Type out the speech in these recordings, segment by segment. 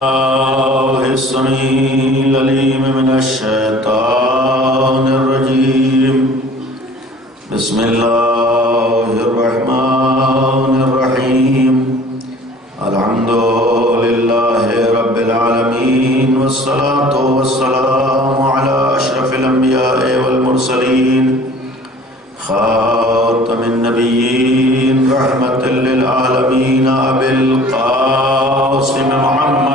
الله السميع العليم من الشيطان الرجيم. بسم الله الرحمن الرحيم. الحمد لله رب العالمين، والصلاة والسلام على أشرف الأنبياء والمرسلين، خاتم النبيين، رحمة للعالمين، أبي القاسم محمد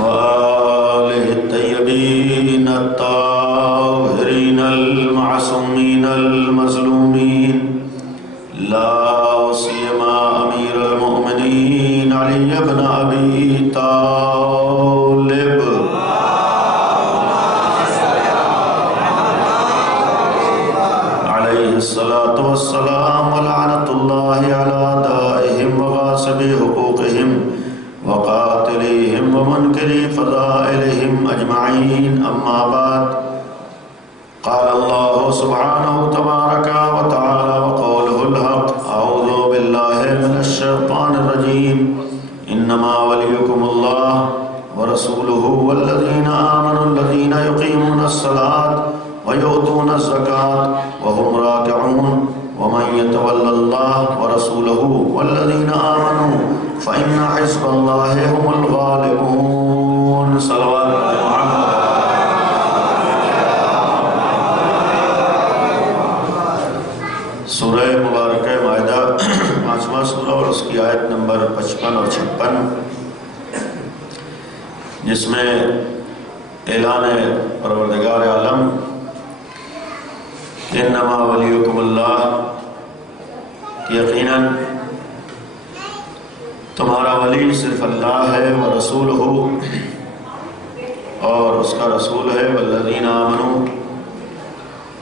وآله الطيبين الطاهرين المعصومين المظلومين، لا سيما أمير المؤمنين علي بن أبي طالب عليه الصلاة والسلام، ولعنة الله على أعدائهم وغاصبي حقوقهم وقاتليهم ومنكري فضائلهم أجمعين. أما بعد، قال الله سبحانه تبارك وتعالى وقوله الحق: أعوذ بالله من الشيطان الرجيم. إنما وليكم الله ورسوله والذين آمنوا الذين يقيمون الصلاة ويؤتون الزكاة وهم راكعون، ومن يتول الله ورسوله والذين آمنوا فإن حزب الله هم الغالبون. صلوات محمد. سورہ مبارکہ مائدہ 5واں سورہ اور اس کی آیت نمبر 55 اور 56، جس میں اعلان پروردگار عالم انما ولیکم اللہ، یقیناً تمہارا ولی صرف اللہ ہے، ورسولہ، اور اس کا رسول ہے، والذین آمنوا،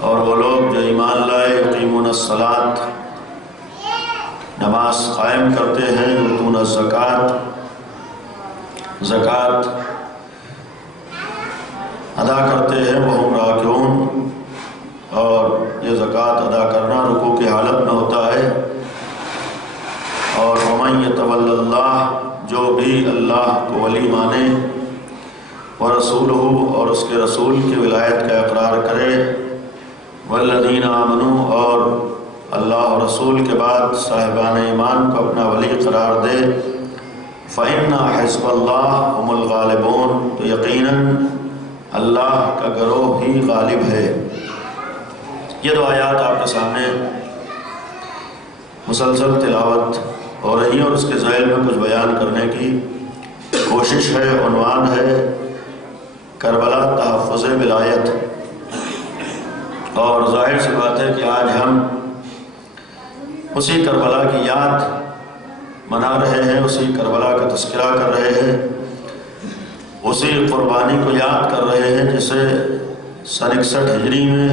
اور وہ لوگ جو ایمان لائے، یقیمون الصلاۃ، نماز قائم کرتے ہیں، یؤتون الزکاۃ، زکوٰۃ ادا کرتے ہیں، وہم راکعون، اور یہ زکوٰۃ ادا کرنا رکوع کی حالت میں ہوتا ہے. اور ومن یتول اللہ، جو بھی اللہ کو ولی مانے، ورسولہ، اور اس کے رسول کی ولایت کا اقرار کرے، والذین آمنوا، اور اللہ اور رسول کے بعد صاحبان ایمان کو اپنا ولی قرار دے، فإن حزب اللہ هم الغالبون، تو یقیناً اللہ کا گروہ ہی غالب ہے. یہ دو آیات آپ کے سامنے مسلسل تلاوت ہو رہی ہیں، اور اس کے ذیل میں کچھ بیان کرنے کی کوشش ہے. عنوان ہے کربلا تحفظ ولایت. اور ظاہر سی بات ہے کہ آج ہم اسی کربلا کی یاد منا رہے ہیں، اسی کربلا کا تذکرہ کر رہے ہیں، اسی قربانی کو یاد کر رہے ہیں جسے سن 61 ہجری میں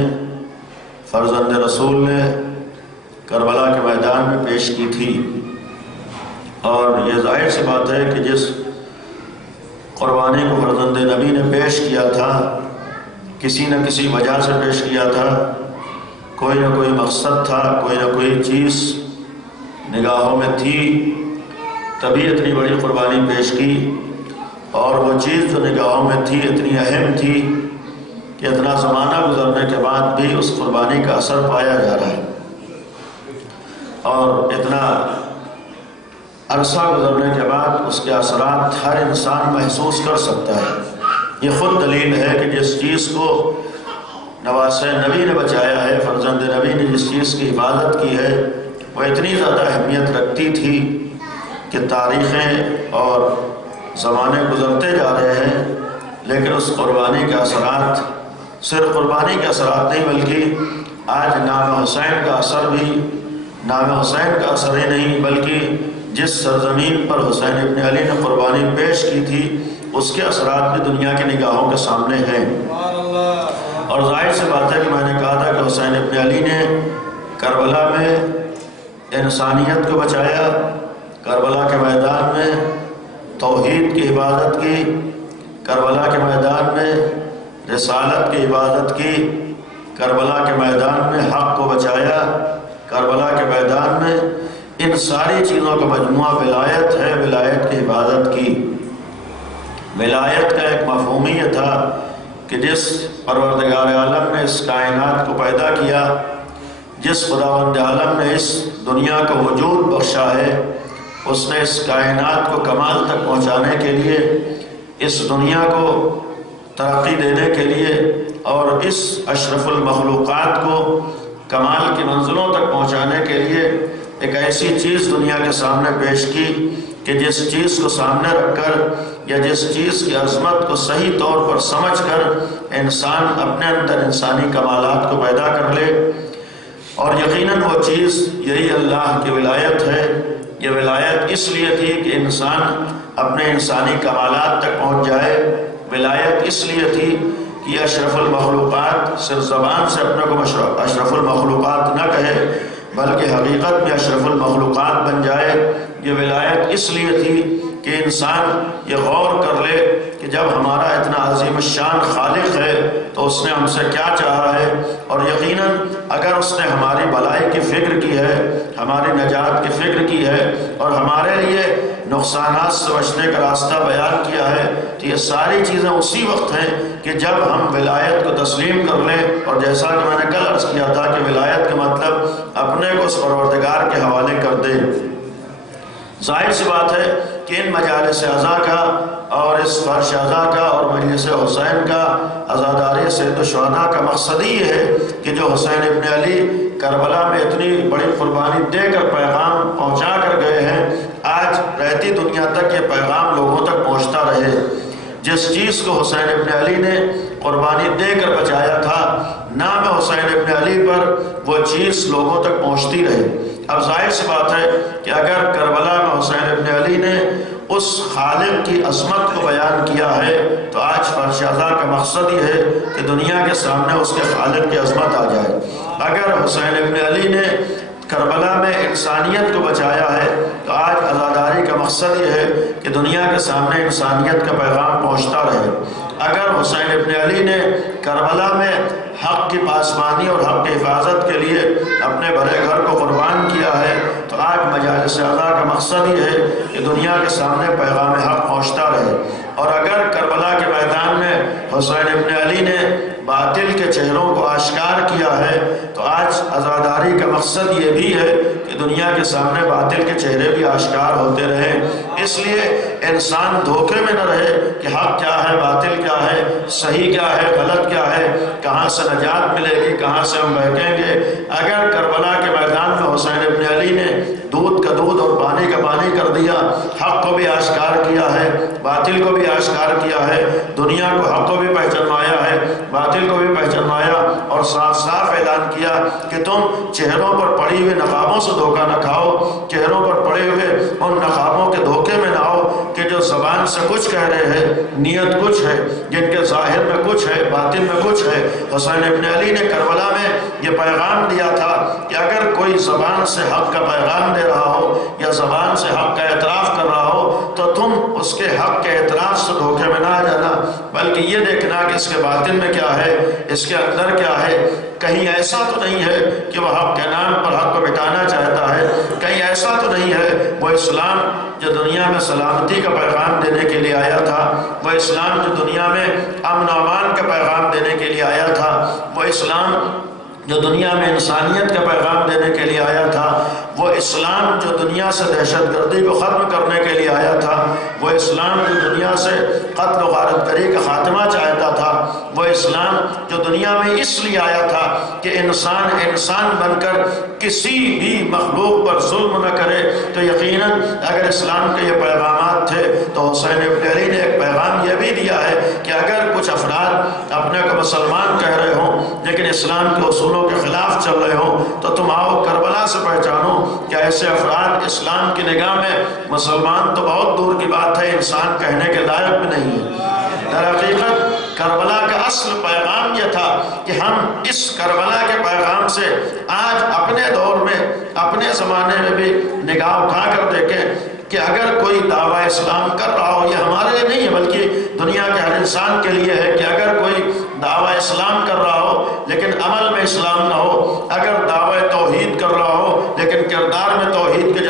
فرزند رسول نے کربلا کے میدان میں پیش کی تھی. اور یہ ظاہر سی بات ہے کہ جس قربانی کو فرزند نبی نے پیش کیا تھا، کسی نہ کسی وجہ سے پیش کیا تھا، کوئی نہ کوئی مقصد تھا، کوئی نہ کوئی چیز نگاہوں میں تھی، تبھی اتنی بڑی قربانی پیش کی. اور وہ چیز جو نگاہوں میں تھی اتنی اہم تھی کہ اتنا زمانہ گزرنے کے بعد بھی اس قربانی کا اثر پایا جا رہا ہے، اور اتنا عرصہ گزرنے کے بعد اس کے اثرات ہر انسان محسوس کر سکتا ہے. یہ خود دلیل ہے کہ جس چیز کو نواسۂ نبی نے بچایا ہے، فرزند نبی نے جس چیز کی حفاظت کی ہے، وہ اتنی زیادہ اہمیت رکھتی تھی کہ تاریخیں اور زمانے گزرتے جا رہے ہیں، لیکن اس قربانی کے اثرات صرف قربانی کے اثرات نہیں، بلکہ آج نام حسین کا اثر بھی نام حسین کا اثر ہی نہیں، بلکہ جس سرزمین پر حسین ابن علی نے قربانی پیش کی تھی اس کے اثرات بھی دنیا کی نگاہوں کے سامنے ہیں. اور ظاہر سے بات ہے کہ میں نے کہا تھا کہ حسین ابن علی نے کربلا میں انسانیت کو بچایا، کربلا کے میدان میں توحید کی عبادت کی، کربلا کے میدان میں رسالت کی عبادت کی، کربلا کے میدان میں حق کو بچایا، کربلا کے میدان میں ان ساری چیزوں کا مجموعہ ولایت ہے۔ ولایت کی حفاظت کی، ولایت کا ایک مفہوم یہ تھا کہ جس پروردگار عالم نے اس کائنات کو پیدا کیا، جس خداوند عالم نے اس دنیا کو وجود بخشا ہے، اس نے اس کائنات کو کمال تک پہنچانے کے لیے، اس دنیا کو ترقی دینے کے لیے اور اس اشرف المخلوقات کو کمال کی منزلوں تک پہنچانے کے لیے ایک ایسی چیز دنیا کے سامنے پیش کی کہ جس چیز کو سامنے رکھ کر یا جس چیز کی عظمت کو صحیح طور پر سمجھ کر انسان اپنے اندر انسانی کمالات کو پیدا کر لے۔ اور یقیناً وہ چیز یہی اللہ کی ولایت ہے۔ یہ ولایت اس لیے تھی کہ انسان اپنے انسانی کمالات تک پہنچ جائے۔ ولایت اس لیے تھی کہ اشرف المخلوقات صرف زبان سے اپنے کو اشرف المخلوقات نہ کہے بلکہ حقیقت میں اشرف المخلوقات بن جائے۔ یہ ولایت اس لیے تھی کہ انسان یہ غور کر لے کہ جب ہمارا اتنا عظیم الشان خالق ہے تو اس نے ہم سے کیا چاہا ہے، اور یقیناً اگر اس نے ہماری بھلائی کی فکر کی ہے، ہماری نجات کی فکر کی ہے اور ہمارے لیے نقصانات سے بچنے کا راستہ بیان کیا ہے، تو یہ ساری چیزیں اسی وقت ہیں کہ جب ہم ولایت کو تسلیم کر لیں۔ اور جیسا کہ میں نے کل عرض کیا تھا کہ ولایت کا مطلب اپنے کو اس پروردگار کے حوالے کر دیں۔ ظاہر سی بات ہے کہ ان مجالس عزا کا اور اس فرش عزا کا اور مجلس حسین کا عزاداری سید الشہداء کا مقصد ہی ہے کہ جو حسین ابن علی کربلا میں اتنی بڑی قربانی دے کر پیغام پہنچا کر گئے ہیں، آج رہتی دنیا تک یہ پیغام لوگوں تک پہنچتا رہے۔ جس چیز کو حسین ابن علی نے قربانی دے کر بچایا تھا، نام حسین ابن علی پر وہ چیز لوگوں تک پہنچتی رہے۔ اب ظاہر سی بات ہے کہ اگر کربلا میں حسین ابن علی نے اس خالق کی عظمت کو بیان کیا ہے تو آج فرش عزا کا مقصد یہ ہے کہ دنیا کے سامنے اس کے خالق کی عظمت آ جائے۔ اگر حسین ابن علی نے کربلا میں انسانیت کو بچایا ہے تو آج عزاداری کا مقصد یہ ہے کہ دنیا کے سامنے انسانیت کا پیغام پہنچتا رہے۔ اگر حسین ابن علی نے کربلا میں حق کی پاسبانی اور حق کی حفاظت کے لیے اپنے بھرے گھر کو قربان کیا ہے تو آج مجالس عزا کا مقصد یہ ہے کہ دنیا کے سامنے پیغام حق پہنچتا رہے۔ اور اگر کربلا کے میدان میں حسین ابن علی نے باطل کے چہروں کو آشکار کیا ہے تو آج عزاداری کا مقصد یہ بھی ہے کہ دنیا کے سامنے باطل کے چہرے بھی آشکار ہوتے رہیں۔ اس لیے انسان دھوکے میں نہ رہے کہ حق کیا ہے، باطل کیا ہے، صحیح کیا ہے، غلط کیا ہے، کہاں سے نجات ملے گی، کہاں سے ہم بہکیں گے۔ اگر کربلا کے میدان میں حسین ابن علی نے دودھ کا دودھ اور پانی کا پانی کر دیا، حق کو بھی آشکار کیا ہے، باطل کو بھی آشکار کیا ہے، دنیا کو حق کو بھی پہچانوایا ہے، باطل کو بھی پہچانوایا، اور صاف صاف اعلان کیا کہ تم چہروں پر پڑی ہوئے نقابوں سے دھوکہ نہ کھاؤ، چہروں پر پڑے ہوئے ان نقابوں کے دھوکے میں نہ آؤ کہ جو زبان سے کچھ کہہ رہے ہیں، نیت کچھ ہے، جن کے ظاہر میں کچھ ہے، باطن میں کچھ ہے۔ حسین ابن علی نے کربلا میں یہ پیغام دیا تھا کہ اگر کوئی زبان سے حق کا پیغام دے رہا ہو یا زبان سے حق کا اعتراف کر رہا ہو تو تم اس کے حق کے اعتراف سے دھوکے میں نہ آ جانا، بلکہ یہ دیکھنا کہ اس کے باطن میں کیا ہے، اس کے اندر کیا ہے۔ کہیں ایسا تو نہیں ہے کہ وہ حق کے نام پر حق کو مٹانا چاہتا ہے، کہیں ایسا تو نہیں ہے وہ اسلام جو دنیا میں سلامتی کا پیغام دینے کے لیے آیا تھا، وہ اسلام جو دنیا میں امن و امان کا پیغام دینے کے لیے آیا تھا، وہ اسلام جو دنیا میں انسانیت کا پیغام دینے کے لیے آیا تھا، وہ اسلام جو دنیا سے دہشت گردی کو ختم کرنے کے لیے آیا تھا، وہ اسلام جو دنیا سے قتل و غارت گری کا خاتمہ چاہتا تھا، وہ اسلام جو دنیا میں اس لیے آیا تھا کہ انسان انسان بن کر کسی بھی مخلوق پر ظلم نہ کرے۔ تو یقیناً اگر اسلام کے یہ پیغامات تھے تو حسین ابن علی نے ایک پیغام یہ بھی دیا ہے کہ اگر کچھ افراد اپنے کو مسلمان کہہ رہے ہوں لیکن اسلام کے اصولوں کے خلاف چل رہے ہوں تو تم آؤ کربلا سے پہچانو کہ ایسے افراد اسلام کی نگاہ میں مسلمان تو بہت دور کی بات ہے، انسان کہنے کے لائق بھی نہیں ہے۔ در حقیقت کربلا کا اصل پیغام یہ تھا کہ ہم اس کربلا کے پیغام سے آج اپنے دور میں اپنے زمانے میں بھی نگاہ اٹھا کر دیکھیں کہ اگر کوئی دعویٰ اسلام کر رہا ہو، یہ ہمارے لیے نہیں ہے بلکہ دنیا کے ہر انسان کے لیے ہے کہ اگر کوئی دعویٰ اسلام کر رہا ہو لیکن عمل میں اسلام نہ ہو، اگر دعویٰ توحید کر رہا ہو لیکن کردار میں توحید کے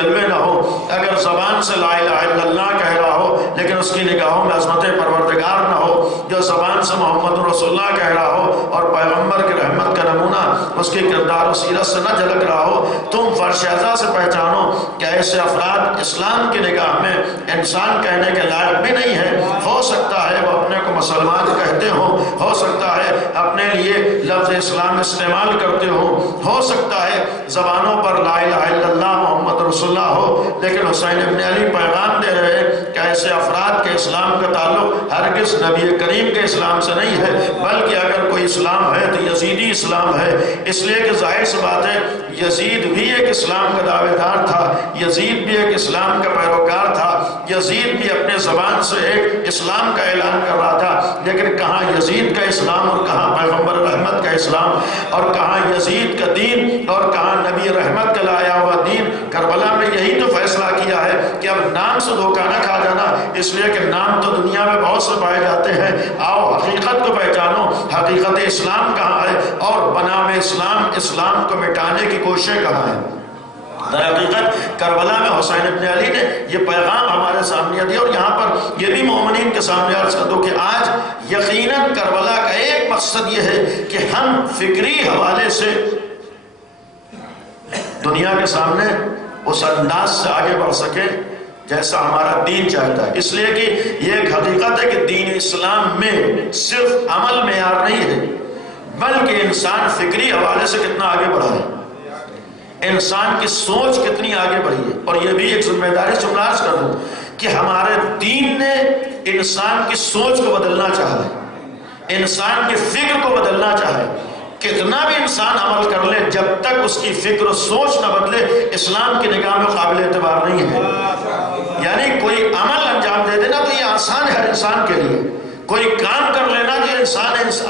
زبان سے لا الہ الا اللہ کہہ رہا ہو لیکن اس کی نگاہوں میں عظمت پروردگار نہ ہو، جو زبان سے محمد رسول اللہ کہہ رہا ہو اور پیغمبر کی رحمت کا نمونہ اس کی کردار و سیرت سے نہ جھلک رہا ہو، تم فرش اعضاء سے پہچانو کہ ایسے افراد اسلام کی نگاہ میں انسان کہنے کے لائق بھی نہیں ہے۔ ہو سکتا ہے وہ اپنے کو مسلمان کہتے ہو سکتا ہے اپنے لیے لفظ اسلام استعمال کرتے ہو سکتا ہے زبانوں پر لا الہ الا اللہ محمد رسول اللہ ہو، لیکن حسین ابن علی پیغام دے رہے ہیں کہ ایسے افراد کے اسلام کا تعلق ہرگز نبی کریم کے اسلام سے نہیں ہے، بلکہ اگر کوئی اسلام ہے تو یزیدی اسلام ہے، اس لیے کہ ظاہر سی بات ہے یزید بھی ایک اسلام کا دعوے دار تھا، یزید بھی ایک اسلام کا پیروکار تھا، یزید بھی اپنے زبان سے ایک اسلام کا اعلان کر رہا تھا، لیکن کہاں یزید کا اسلام اور کہاں پیغمبر رحمت کا اسلام، اور کہاں یزید کا دین اور کہاں نبی رحمت کا لایا ہوا دین۔ کربلا میں یہی تو فیصلہ کیا ہے کہ اب نام سے دھوکہ نہ کھا جانا، اس لیے کہ نام تو دنیا میں بہت سے پائے جاتے ہیں، آؤ حقیقت کو پہچانو، حقیقت اسلام کہاں ہے اور بنام اسلام کو مٹانے کی کوششیں کہاں ہیں۔ در حقیقت کربلا میں حسین ابن علی نے یہ پیغام ہمارے سامنے دیا، اور یہاں پر یہ بھی مومنین کے سامنے عرض کر دو کہ آج یقیناً کربلا کا ایک مقصد یہ ہے کہ ہم فکری حوالے سے دنیا کے سامنے اس انداز سے آگے بڑھ سکیں جیسا ہمارا دین چاہتا ہے، اس لیے کہ یہ ایک حقیقت ہے کہ دین اسلام میں صرف عمل معیار نہیں ہے بلکہ انسان فکری حوالے سے کتنا آگے بڑھا ہے، انسان کی سوچ کتنی آگے بڑھی ہے۔ اور یہ بھی ایک ذمہ داری سے عرض کر دوں کہ ہمارے دین نے انسان کی سوچ کو بدلنا چاہا ہے، انسان کی فکر کو بدلنا چاہا ہے۔ کتنا بھی انسان عمل کر لے جب تک اس کی فکر و سوچ نہ بدلے اسلام کی نگاہ میں قابل اعتبار نہیں ہے۔ یعنی کوئی عمل انجام دے دینا تو یہ آسان ہے ہر انسان کے لیے، کوئی کام کر لینا یہ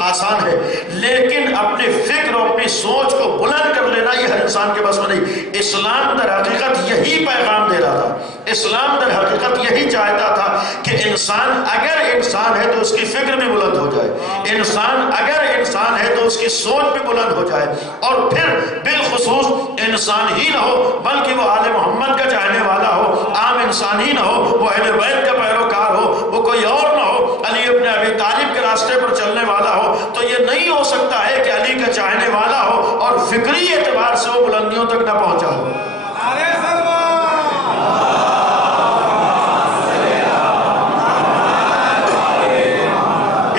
آسان ہے، لیکن اپنی فکر اور اپنی سوچ کو بلند کر لینا یہ ہر انسان کے بس میں نہیں۔ اسلام در حقیقت یہی پیغام دے رہا تھا، اسلام در حقیقت یہی چاہتا تھا کہ انسان اگر انسان ہے تو اس کی فکر بھی بلند ہو جائے، انسان اگر انسان ہے تو اس کی سوچ بھی بلند ہو جائے، اور پھر بالخصوص انسان ہی نہ ہو بلکہ وہ آل محمد کا چاہنے والا ہو، عام انسان ہی نہ ہو، وہ اہل بیت کا پیروکار ہو، وہ کوئی اور نہ ہو، علی ابن ابی طالب کے راستے پر چلنے والا ہو، تو یہ نہیں ہو سکتا ہے کہ علی کا چاہنے والا ہو اور فکری اعتبار سے وہ بلندیوں تک نہ پہنچا ہو۔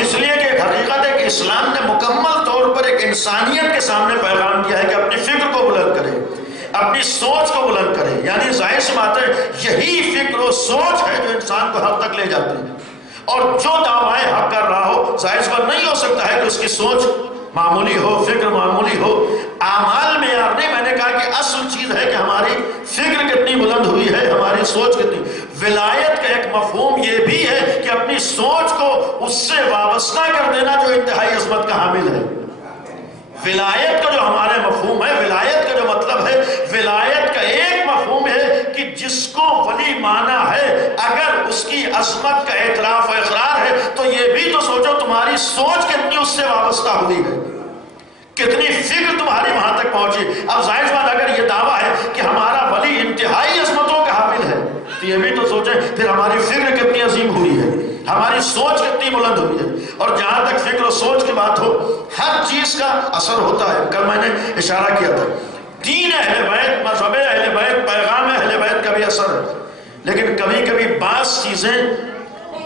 اس لیے کہ ایک حقیقت ہے کہ اسلام نے مکمل طور پر ایک انسانیت کے سامنے پیغام دیا ہے کہ اپنی فکر کو بلند کرے، اپنی سوچ کو بلند کرے، یعنی ظاہر سی بات ہے یہی فکر و سوچ ہے جو انسان کو حق تک لے جاتی ہے، اور جو دعوائے حق کر رہا ہو ظاہر سی بات نہیں ہو سکتا ہے کہ اس کی سوچ معمولی ہو، فکر معمولی ہو، اعمال معیار نہیں۔ میں نے کہا کہ اصل چیز ہے کہ ہماری فکر کتنی بلند ہوئی ہے، ہماری سوچ کتنی۔ ولایت کا ایک مفہوم یہ بھی ہے کہ اپنی سوچ کو اس سے وابستہ کر دینا جو انتہائی عظمت کا حامل ہے۔ ولایت کا جو ہمارے مفہوم ہے، ولایت کا جو مطلب ہے، ولایت کا ایک مفہوم ہے کہ جس کو ولی مانا ہے اگر اس کی عظمت کا اعتراف و اقرار ہے تو یہ بھی تو سوچو تمہاری سوچ کتنی اس سے وابستہ ہوئی ہے، کتنی فکر تمہاری وہاں تک پہنچی۔ اب ظاہر بات اگر یہ دعویٰ ہے کہ ہمارا ولی انتہائی عظمتوں کا حامل ہے تو یہ بھی تو سوچیں پھر ہماری فکر کتنی عظیم ہوئی ہے، ہماری سوچ کتنی بلند ہوئی ہے۔ اور جہاں تک فکر و سوچ کی بات ہو، ہر چیز کا اثر ہوتا ہے۔ کل میں نے اشارہ کیا تھا دین اہل بیت، مذہب اہل بیت، پیغام اہل بیت کا بھی اثر ہے، لیکن کبھی کبھی بعض چیزیں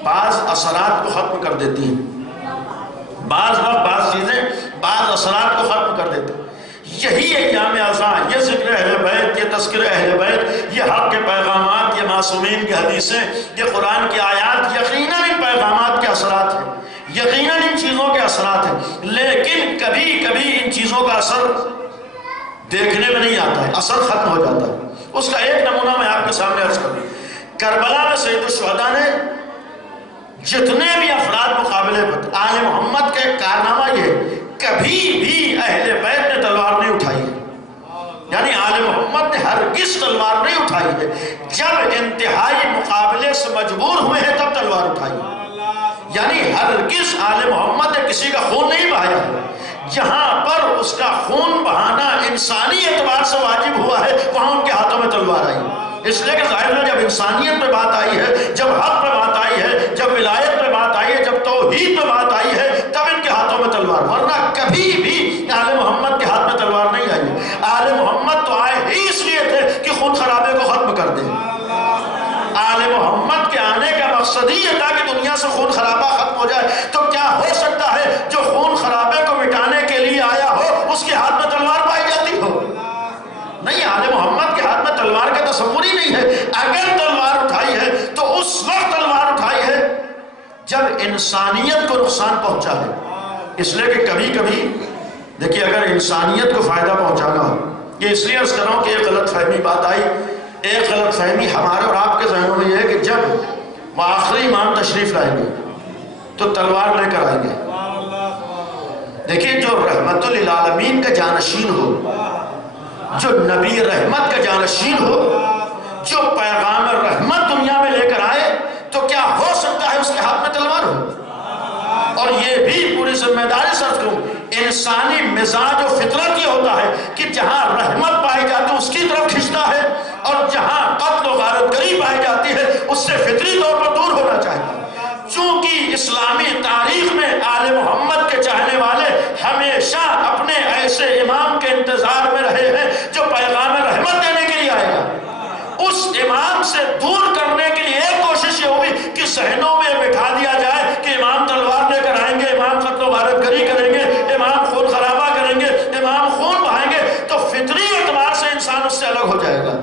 بعض اثرات کو ختم کر دیتی ہیں، بعض وقت بعض چیزیں بعض اثرات کو ختم کر دیتی ہیں۔ یہی ایام اذاں، یہ ذکر اہل بیت، یہ تذکر اہل بیت، یہ حق کے پیغامات، یہ معصومین کی حدیثیں، یہ قرآن کی آیات، یقیناً ان پیغامات کے اثرات ہیں، یقیناً ان چیزوں کے اثرات ہیں، لیکن کبھی کبھی ان چیزوں کا اثر دیکھنے میں نہیں آتا ہے، اثر ختم ہو جاتا ہے۔ اس کا ایک نمونہ میں آپ کے سامنے عرض کروں۔ کربلا میں سید الشہداء نے جتنے بھی افراد مقابلے پر آل محمد کا ایک کارنامہ یہ کبھی بھی اہل بیت نے تلوار نہیں اٹھائی ہے، یعنی آل محمد نے ہرگز تلوار نہیں اٹھائی ہے، جب انتہائی مقابلے سے مجبور ہوئے ہیں تب تلوار اٹھائی ہے، یعنی ہرگز آل محمد نے کسی کا خون نہیں بہایا ہے۔ جہاں پر اس کا خون بہانا انسانی اعتبار سے واجب ہوا ہے وہاں ان کے ہاتھوں میں تلوار آئی۔ اس لیے کہ ظاہر ہے جب انسانیت پہ بات آئی ہے، جب حق پہ بات آئی ہے، جب ولایت پہ بات آئی ہے، جب توحید پہ بات آئی ہے، تب ان کے ہاتھوں میں تلوار، ورنہ کبھی بھی آل محمد کے ہاتھ میں تلوار نہیں آئی۔ آل محمد تو آئے ہی اس لیے تھے کہ خون خرابے کو ختم کر دیں۔ آل محمد کے آنے کا مقصد ہی یہ تھا کہ دنیا سے خون خرابہ ختم ہو جائے۔ تو کیا ہو سکتا ہے جو خون خرابے کو مٹانے کے لیے آیا ہو اس کے ہاتھ میں تلوار پائی جاتی ہو؟ نہیں، آل محمد کے ہاتھ میں تلوار کا تصور ہی نہیں ہے۔ اگر تلوار اٹھائی ہے تو اس وقت تلوار اٹھائی ہے جب انسانیت کو نقصان پہنچا ہے۔ اس لیے کہ کبھی کبھی دیکھیے اگر انسانیت کو فائدہ پہنچانا ہو، یہ اس لیے عرض کر رہا ہوں کہ ایک غلط فہمی بات آئی، ایک غلط فہمی ہمارے اور آپ کے ذہنوں میں یہ ہے کہ جب وہ آخری امام تشریف لائیں گے تو تلوار لے کر آئیں گے۔ دیکھیے جو رحمت للعالمین کا جانشین ہو، جو نبی رحمت کا جانشین ہو، جو پیغام رحمت دنیا میں لے کر آئے، تو کیا ہو سکتا ہے اس کے ہاتھ میں تلوار ہو؟ اور یہ بھی پوری ذمہ داری سے کروں، انسانی مزاج و فطرت یہ ہوتا ہے کہ جہاں رحمت پائی جاتی ہے اس کی طرف کھنچتا ہے، اور جہاں قتل و غارت گری پائی جاتی ہے اس سے فطری طور پر دور ہونا چاہیے۔ چونکہ اسلامی تاریخ میں آل محمد کے چاہنے والے ہمیشہ اپنے ایسے امام کے انتظار میں رہے ہیں جو پیغام رحمت دینے کے لیے آئے گا۔ اس امام سے دور کرنے کے لیے ایک کوشش یہ ہوگی کہ ذہنوں میں بٹھا دیا جائے کہ امام تلوار لے کر آئیں گے، امام قتل و غارت گری کریں گے، امام خون خرابہ کریں گے، امام خون بہائیں گے، تو فطری اعتبار سے انسان اس سے الگ ہو جائے گا۔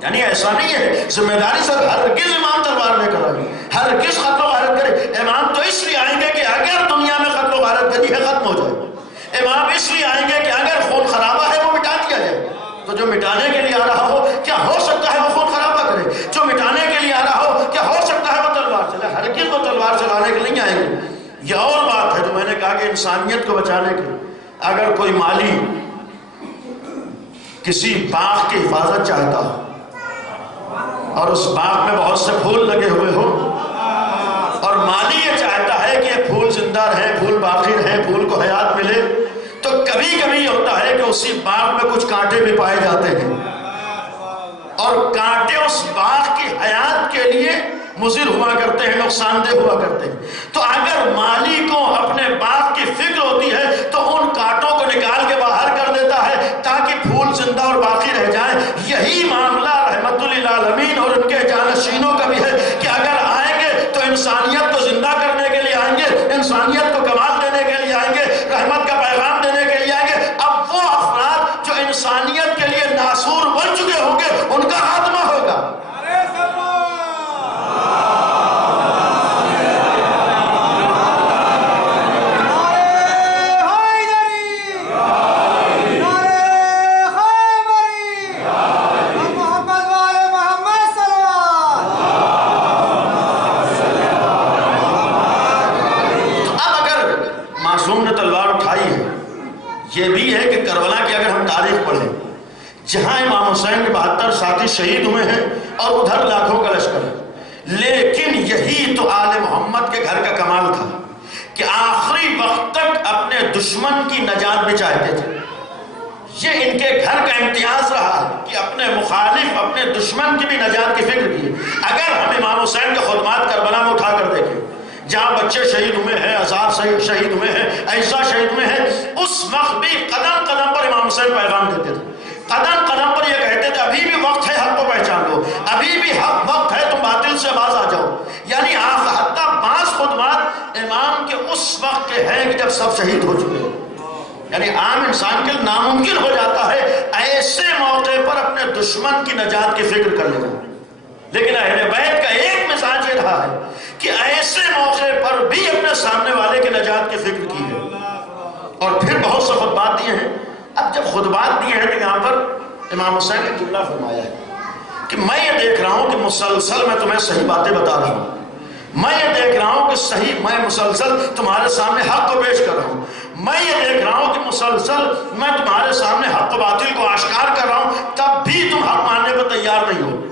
یعنی ایسا نہیں ہے، ذمہ داری سے ہرگز امام تلوار لے کر آئیں گے، ہرگز قتل و غارت گری۔ امام تو اس لیے آئیں گے کہ اگر دنیا میں قتل و غارت گری ہے ختم ہو جائے۔ امام اس لیے آئیں گے کہ اگر خون خرابہ ہے وہ مٹا دیا جائے۔ تو جو مٹانے کے لیے آ رہا ہو کیا ہو سکتا ہے وہ خون خرابہ کرے؟ جو مٹانے کے لیے آ رہا ہو کیا ہو سکتا ہے وہ تلوار چلائے؟ ہرگز وہ تلوار چلانے کے لیے نہیں آئیں گے۔ یہ اور بات ہے جو میں نے کہا کہ انسانیت کو بچانے کے اگر کوئی مالی کسی باغ کی حفاظت چاہتا ہو اور اس باغ میں بہت سے پھول لگے ہوئے ہو، اور مالی یہ چاہتا ہے کہ یہ پھول زندہ رہیں، پھول باقی رہیں، پھول کو حیات ملے، تو کبھی کبھی یہ ہوتا ہے کہ اسی باغ میں کچھ کانٹے بھی پائے جاتے ہیں، اور کانٹے اس باغ کی حیات کے لیے مضر ہوا کرتے ہیں، نقصان دہ ہوا کرتے ہیں۔ تو اگر مالی کو اپنے باغ کی فکر ہوتی ہے تو ان کانٹوں کو نکال کے باہر کر دیتا ہے تاکہ پھول زندہ اور باقی رہ جائیں۔ یہی معاملہ رحمت للعالمین اور ان کے جانشینوں کا بھی ہے کہ اگر آئیں گے تو انسانیت کو زندہ کرنے کے لیے آئیں گے، انسانیت کو کمال دینے کے لیے آئیں گے، رحمت کا پیغام دینے کے لیے آئیں گے۔ اب وہ افراد جو انسانیت کے لیے ناسور بن چکے ہوں گے ان کا خاتمہ ہوگا۔ یہ بھی ہے کہ کربلا کی اگر ہم تاریخ پڑھیں، جہاں امام حسین کے 72 ساتھی شہید ہوئے ہیں اور ادھر لاکھوں کا لشکر ہے، لیکن یہی تو آل محمد کے گھر کا کمال تھا کہ آخری وقت تک اپنے دشمن کی نجات بھی چاہتے تھے۔ یہ ان کے گھر کا امتیاز رہا کہ اپنے مخالف، اپنے دشمن کی بھی نجات کی فکر کی۔ اگر ہم امام حسین کے خدمات کربلا میں اٹھا کر دیکھیں، جہاں بچے شہید ہوئے ہیں، عذاب شہید ہوئے ہیں، عیسیٰ شہید ہوئے ہیں، اس وقت بھی قدم قدم پر امام حسین پیغام دیتے تھے۔ قدم قدم پر یہ کہتے تھے ابھی بھی وقت ہے، حق کو پہچان لو، ابھی بھی حق وقت ہے، تم باطل سے باز آ جاؤ۔ یعنی حتیٰ 5 خدمات امام کے اس وقت کے ہیں کہ جب سب شہید ہو چکے ہیں۔ یعنی عام انسان کے ناممکن ہو جاتا ہے ایسے موقع پر اپنے دشمن کی نجات کی فکر کر لینا، لیکن اہل بیت کا ایک مزاج یہ رہا ہے کہ ایسے موقع پر بھی اپنے سامنے والے کی نجات کی فکر کی ہے۔ اور پھر بہت سے خطبات دیے ہیں۔ اب جب خطبات دیے ہیں تو یہاں پر امام حسین نے جملہ فرمایا ہے کہ میں یہ دیکھ رہا ہوں کہ مسلسل میں تمہیں صحیح باتیں بتا رہا ہوں، میں یہ دیکھ رہا ہوں کہ میں مسلسل تمہارے سامنے حق کو پیش کر رہا ہوں، میں یہ دیکھ رہا ہوں کہ مسلسل میں تمہارے سامنے حق و باطل کو آشکار کر رہا ہوں، تب بھی تم حق ماننے پر تیار نہیں ہو۔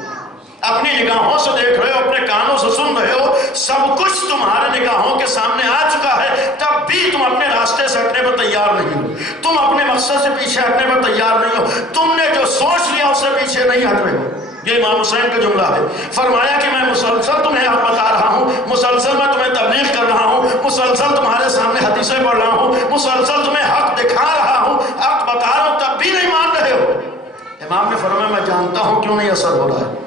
اپنی نگاہوں سے دیکھ رہے ہو، اپنے کانوں سے سن رہے ہو، سب کچھ تمہارے نگاہوں کے سامنے آ چکا ہے، تب بھی تم اپنے راستے سے ہٹنے پر تیار نہیں ہو، تم اپنے مقصد سے پیچھے ہٹنے پر تیار نہیں ہو، تم نے جو سوچ لیا اس سے پیچھے نہیں ہٹ رہے ہو۔ یہ امام حسین کا جملہ ہے۔ فرمایا کہ میں مسلسل تمہیں حق بتا رہا ہوں، مسلسل میں تمہیں تبلیغ کر رہا ہوں، مسلسل تمہارے سامنے حدیثیں پڑھ رہا ہوں، مسلسل تمہیں حق دکھا رہا ہوں، حق بتا رہا ہوں، تب بھی نہیں مان رہے ہو۔ امام نے فرمایا میں جانتا ہوں کیوں نہیں اثر ہو رہا ہے۔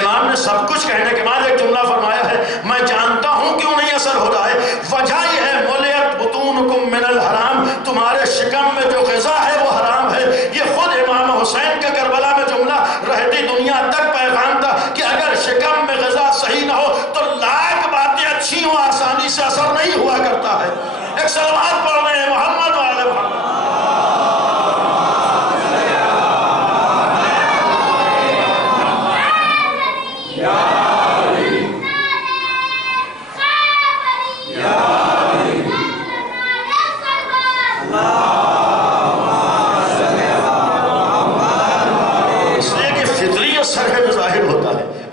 امام نے سب کچھ کہنے کے بعد ایک جملہ فرمایا ہے، میں جانتا ہوں کیوں نہیں اثر ہو رہا ہے، وجہ یہ ہے ملیت بطونکم من الحرام، تمہارے شکم میں جو غذا ہے وہ حرام ہے۔ یہ خود امام حسین کا کربلا میں جملہ رہتی دنیا تک پیغام تھا کہ اگر شکم میں غذا صحیح نہ ہو تو لاکھ باتیں اچھی ہوں آسانی سے اثر نہیں ہوا کرتا ہے۔ ایک صلوات پڑھ رہے ہیں محمد وعلی محمد۔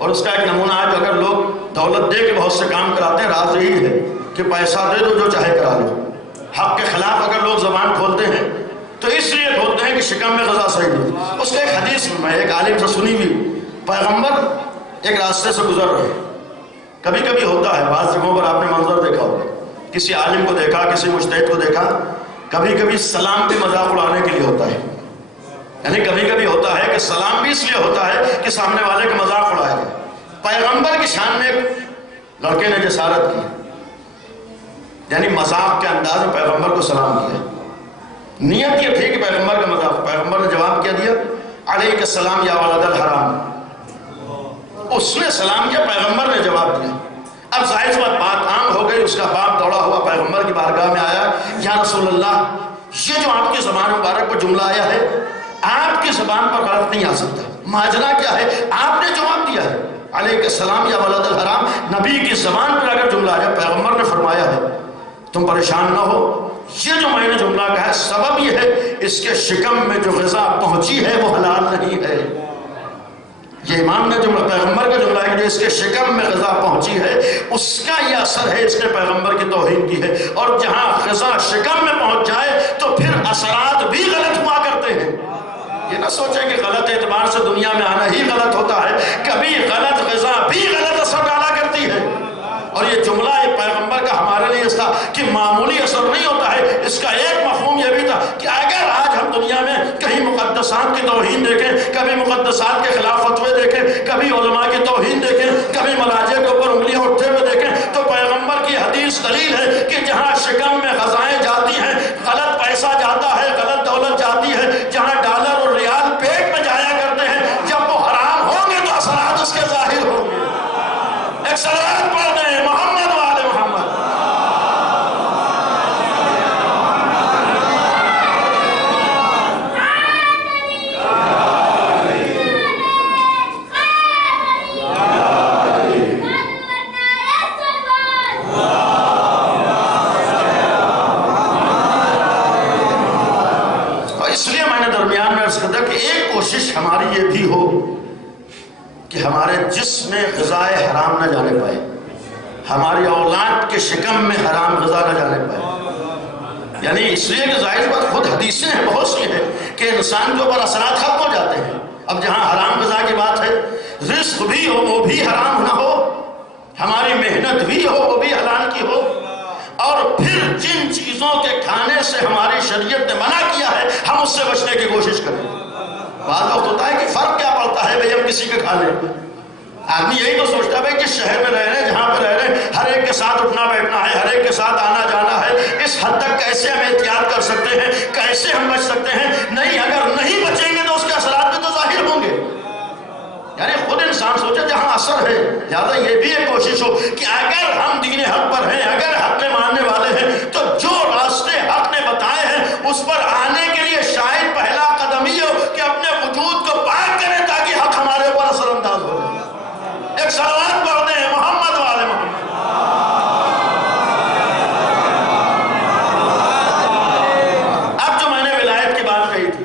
اور اس کا ایک نمونہ ہے، اگر لوگ دولت دے کے بہت سے کام کراتے ہیں، راز یہی ہے کہ پیسہ دے دو جو چاہے کرا لو۔ حق کے خلاف اگر لوگ زبان کھولتے ہیں تو اس لیے کھولتے ہیں کہ شکم میں غذا صحیح نہیں۔ اس کا ایک حدیث میں ایک عالم سے سنی ہوئی، پیغمبر ایک راستے سے گزر رہے، کبھی کبھی ہوتا ہے بعض جگہوں پر آپ نے منظر دیکھا ہوگا، کسی عالم کو دیکھا، کسی مجتہد کو دیکھا، کبھی کبھی سلام بھی مذاق اڑانے کے لیے ہوتا ہے، یعنی کبھی کبھی ہوتا ہے کہ سلام بھی اس لیے ہوتا ہے کہ سامنے والے کا مذاق اڑایا جائے۔ پیغمبر کی شان میں ایک لڑکے نے جسارت کی، یعنی مذاق کے انداز میں پیغمبر کو سلام کیا، نیت یہ تھی کہ پیغمبر کا مذاق، پیغمبر نے جواب کیا دیا علیک السلام یا ولد الحرام، اس نے سلام کیا، پیغمبر نے جواب دیا۔ اب ظاہر سی بات عام ہو گئی، اس کا باپ دوڑا ہوا پیغمبر کی بارگاہ میں آیا، یا رسول اللہ یہ جو آپ کی زبان مبارک پر جملہ آیا ہے آپ کی زبان پر غلط نہیں آ سکتا، ماجرا کیا ہے؟ آپ نے جواب دیا ہے علیہ السلام یا ولد الحرام، نبی کی زبان پر اگر جملہ آیا، پیغمبر نے فرمایا ہے تم پریشان نہ ہو، یہ جو میں نے جملہ کہا ہے سبب یہ ہے اس کے شکم میں جو غذا پہنچی ہے وہ حلال نہیں ہے۔ یہ امام نے جملہ، پیغمبر کا جملہ ہے کہ جو اس کے شکم میں غذا پہنچی ہے اس کا یہ اثر ہے، اس نے پیغمبر کی توہین کی ہے۔ اور جہاں غذا شکم میں پہنچ جائے تو پھر اثرات بھی غلط ہوا کرتے ہیں۔ یہ نہ سوچیں کہ غلط اعتبار سے دنیا میں آنا ہی غلط ہوتا ہے، کبھی غلط غذا بھی غلط اثر ڈالا کرتی ہے۔ اور یہ جملہ یہ پیغمبر کا ہمارے لیے اس تھا کہ معمولی اثر نہیں ہوتا ہے، اس کا ایک مفہوم یہ بھی تھا کہ اگر آج ہم دنیا میں کہیں مقدسات کی توہین دیکھیں، کبھی مقدسات کے خلاف فتوے دیکھیں، کبھی علماء کی توہین دیکھیں، کبھی ملاجے کے اوپر انگلیاں اٹھتے ہوئے دیکھیں، تو پیغمبر کی حدیث دلیل ہے کہ جہاں شکم میں غذائیں جاتی ہیں، غلط پیسہ جاتا ہے، غلط دولت جاتی ہے، جہاں ڈالر اور ریال پیٹ میں جایا کرتے ہیں، جب وہ حرام ہوں گے تو اثرات اس کے ظاہر ہوں گے۔ ایک صلوات پڑھ دیں محمد وعلی محمد۔ اس لیے میں نے درمیان میں عرض کیا کہ ایک کوشش ہماری یہ بھی ہو کہ ہمارے جسم میں غذائے حرام نہ جانے پائے، ہماری اولاد کے شکم میں حرام غذا نہ جانے پائے، یعنی اس لیے کہ ظاہر بات خود حدیثیں ہیں بہت سی ہیں کہ انسان کے اوپر اثرات ختم ہو جاتے ہیں۔ اب جہاں حرام غذا کی بات ہے، رزق بھی ہو وہ بھی حرام نہ ہو، ہماری محنت بھی ہو وہ بھی حلال کی ہو، اور پھر جن چیزوں کے کھانے سے ہماری شریعت نے منع کیا ہے ہم اس سے بچنے کی کوشش کریں۔ بعض وقت ہوتا ہے کہ فرق کیا پڑتا ہے بھئی ہم کسی کے کھا لیں، آدمی یہی تو سوچتا ہے بھئی جس شہر میں رہ رہے ہیں، جہاں پہ رہ رہے ہیں، ہر ایک کے ساتھ اٹھنا بیٹھنا ہے، ہر ایک کے ساتھ آنا جانا ہے، اس حد تک کیسے ہم احتیاط کر سکتے ہیں، کیسے ہم بچ سکتے ہیں؟ نہیں، اگر نہیں بچیں گے تو اس کے اثرات بھی تو ظاہر ہوں گے۔ یعنی خود انسان سوچے جہاں اثر ہے، لہٰذا یہ بھی ایک کوشش ہو کہ اگر ہم دین حق پر ہیں، اگر حق کے ماننے والے ہیں، تو جو راستے حق نے بتائے ہیں اس پر آنے کے لیے شاید پہلا قدم ہی ہو کہ اپنے وجود کو پاک کریں تاکہ حق ہمارے اوپر اثر انداز ہو۔ ایک صلوات پڑھ دیں محمد والے محمد۔ اب جو میں نے ولایت کی بات کہی تھی،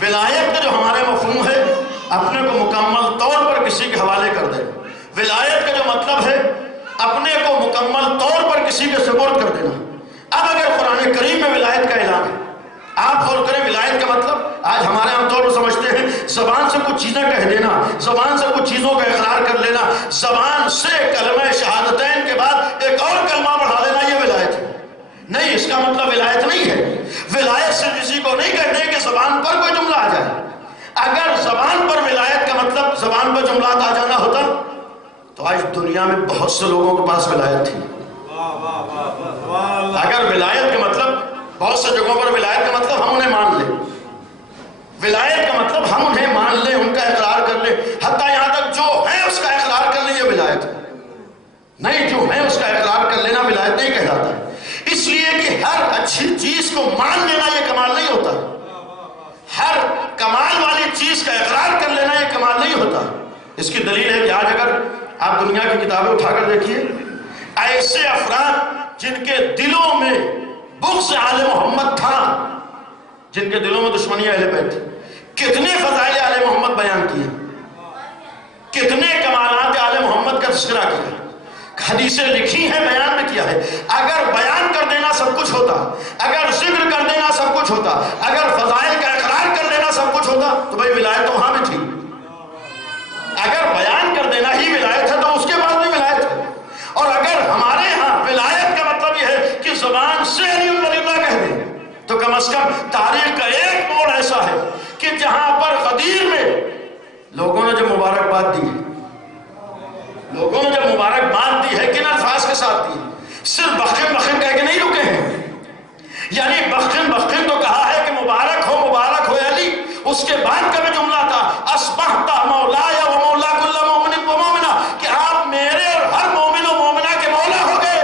ولایت کا جو ہمارے مفہوم ہے اپنے کو مکمل طور پر کسی کے حوالے کر دیں، ولایت کا جو مطلب ہے اپنے کو مکمل طور پر کسی کے سپرد کر دینا۔ اب اگر قرآن کریم میں ولایت کا اعلان ہے آپ غور کریں ولایت کا مطلب آج ہمارے عام طور پر سمجھتے ہیں زبان سے کچھ چیزیں کہہ دینا، زبان سے کچھ چیزوں کا اقرار کر لینا، زبان سے کلمہ شہادتین کے بعد ایک اور کلمہ بڑھا لینا، یہ ولایت ہے۔ نہیں، اس کا مطلب ولایت نہیں ہے۔ ولایت سے کسی کو نہیں کہتے کہ زبان پر کوئی جملہ آ جائے۔ اگر زبان پر ولایت کا مطلب زبان پر جملات آ جانا ہوتا تو آج دنیا میں بہت سے لوگوں کے پاس ولایت تھی۔ اگر ولایت کا مطلب بہت سے جگہوں پر ولایت کا مطلب ہم انہیں مان لیں، ولایت کا مطلب ہم انہیں مان لیں، ان کا اقرار کر لیں، حتیٰ یہاں تک جو ہے اس کا اقرار کر لیں، یہ ولایت ہے۔ نہیں، جو ہے اس کا اقرار کر لینا ولایت نہیں کہلاتا ہے۔ اس لیے کہ ہر اچھی چیز کو مان لینا یہ کمال نہیں ہوتا، ہر کمال والی چیز کا اقرار کر لینا یہ کمال نہیں ہوتا۔ اس کی دلیل ہے کہ آج اگر آپ دنیا کی کتابیں اٹھا کر دیکھیے، ایسے افراد جن کے دلوں میں بغض آل محمد تھا، جن کے دلوں میں دشمنی اہل بیت تھی، کتنے فضائل آل محمد بیان کیے، کتنے کمالات آل محمد کا تذکرہ کیا، حدیثیں لکھی ہیں، بیان بھی کیا ہے۔ اگر بیان کر دینا سب کچھ ہوتا، اگر ذکر کر دینا سب کچھ ہوتا، اگر فضائل کا اقرار کر دینا سب کچھ ہوتا تو بھائی ولایت تو وہاں بھی تھی۔ اگر بیان کر دینا ہی ولایت ہے تو اس کے بعد بھی ولایت ہے۔ اور اگر ہمارے ہاں ولایت کا مطلب یہ ہے کہ زبان سے علی ولی اللہ کہہ دیں تو کم از کم تاریخ کا ایک موڑ ایسا ہے کہ جہاں پر غدیر میں لوگوں نے جب مبارکباد دی، لوگوں نے جب مبارکباد دی ہے کن الفاظ کے ساتھ دی؟ صرف بخن بخن کہہ کے نہیں رکے ہیں، یعنی بخن بخن تو کہا ہے کہ مبارک ہو علی، اس کے بعد کا بھی جملہ تھا اصبحت مولایا و مولا کل مومن و مومنہ، کہ آپ میرے اور ہر مومن و مومنہ کے مولا ہو گئے۔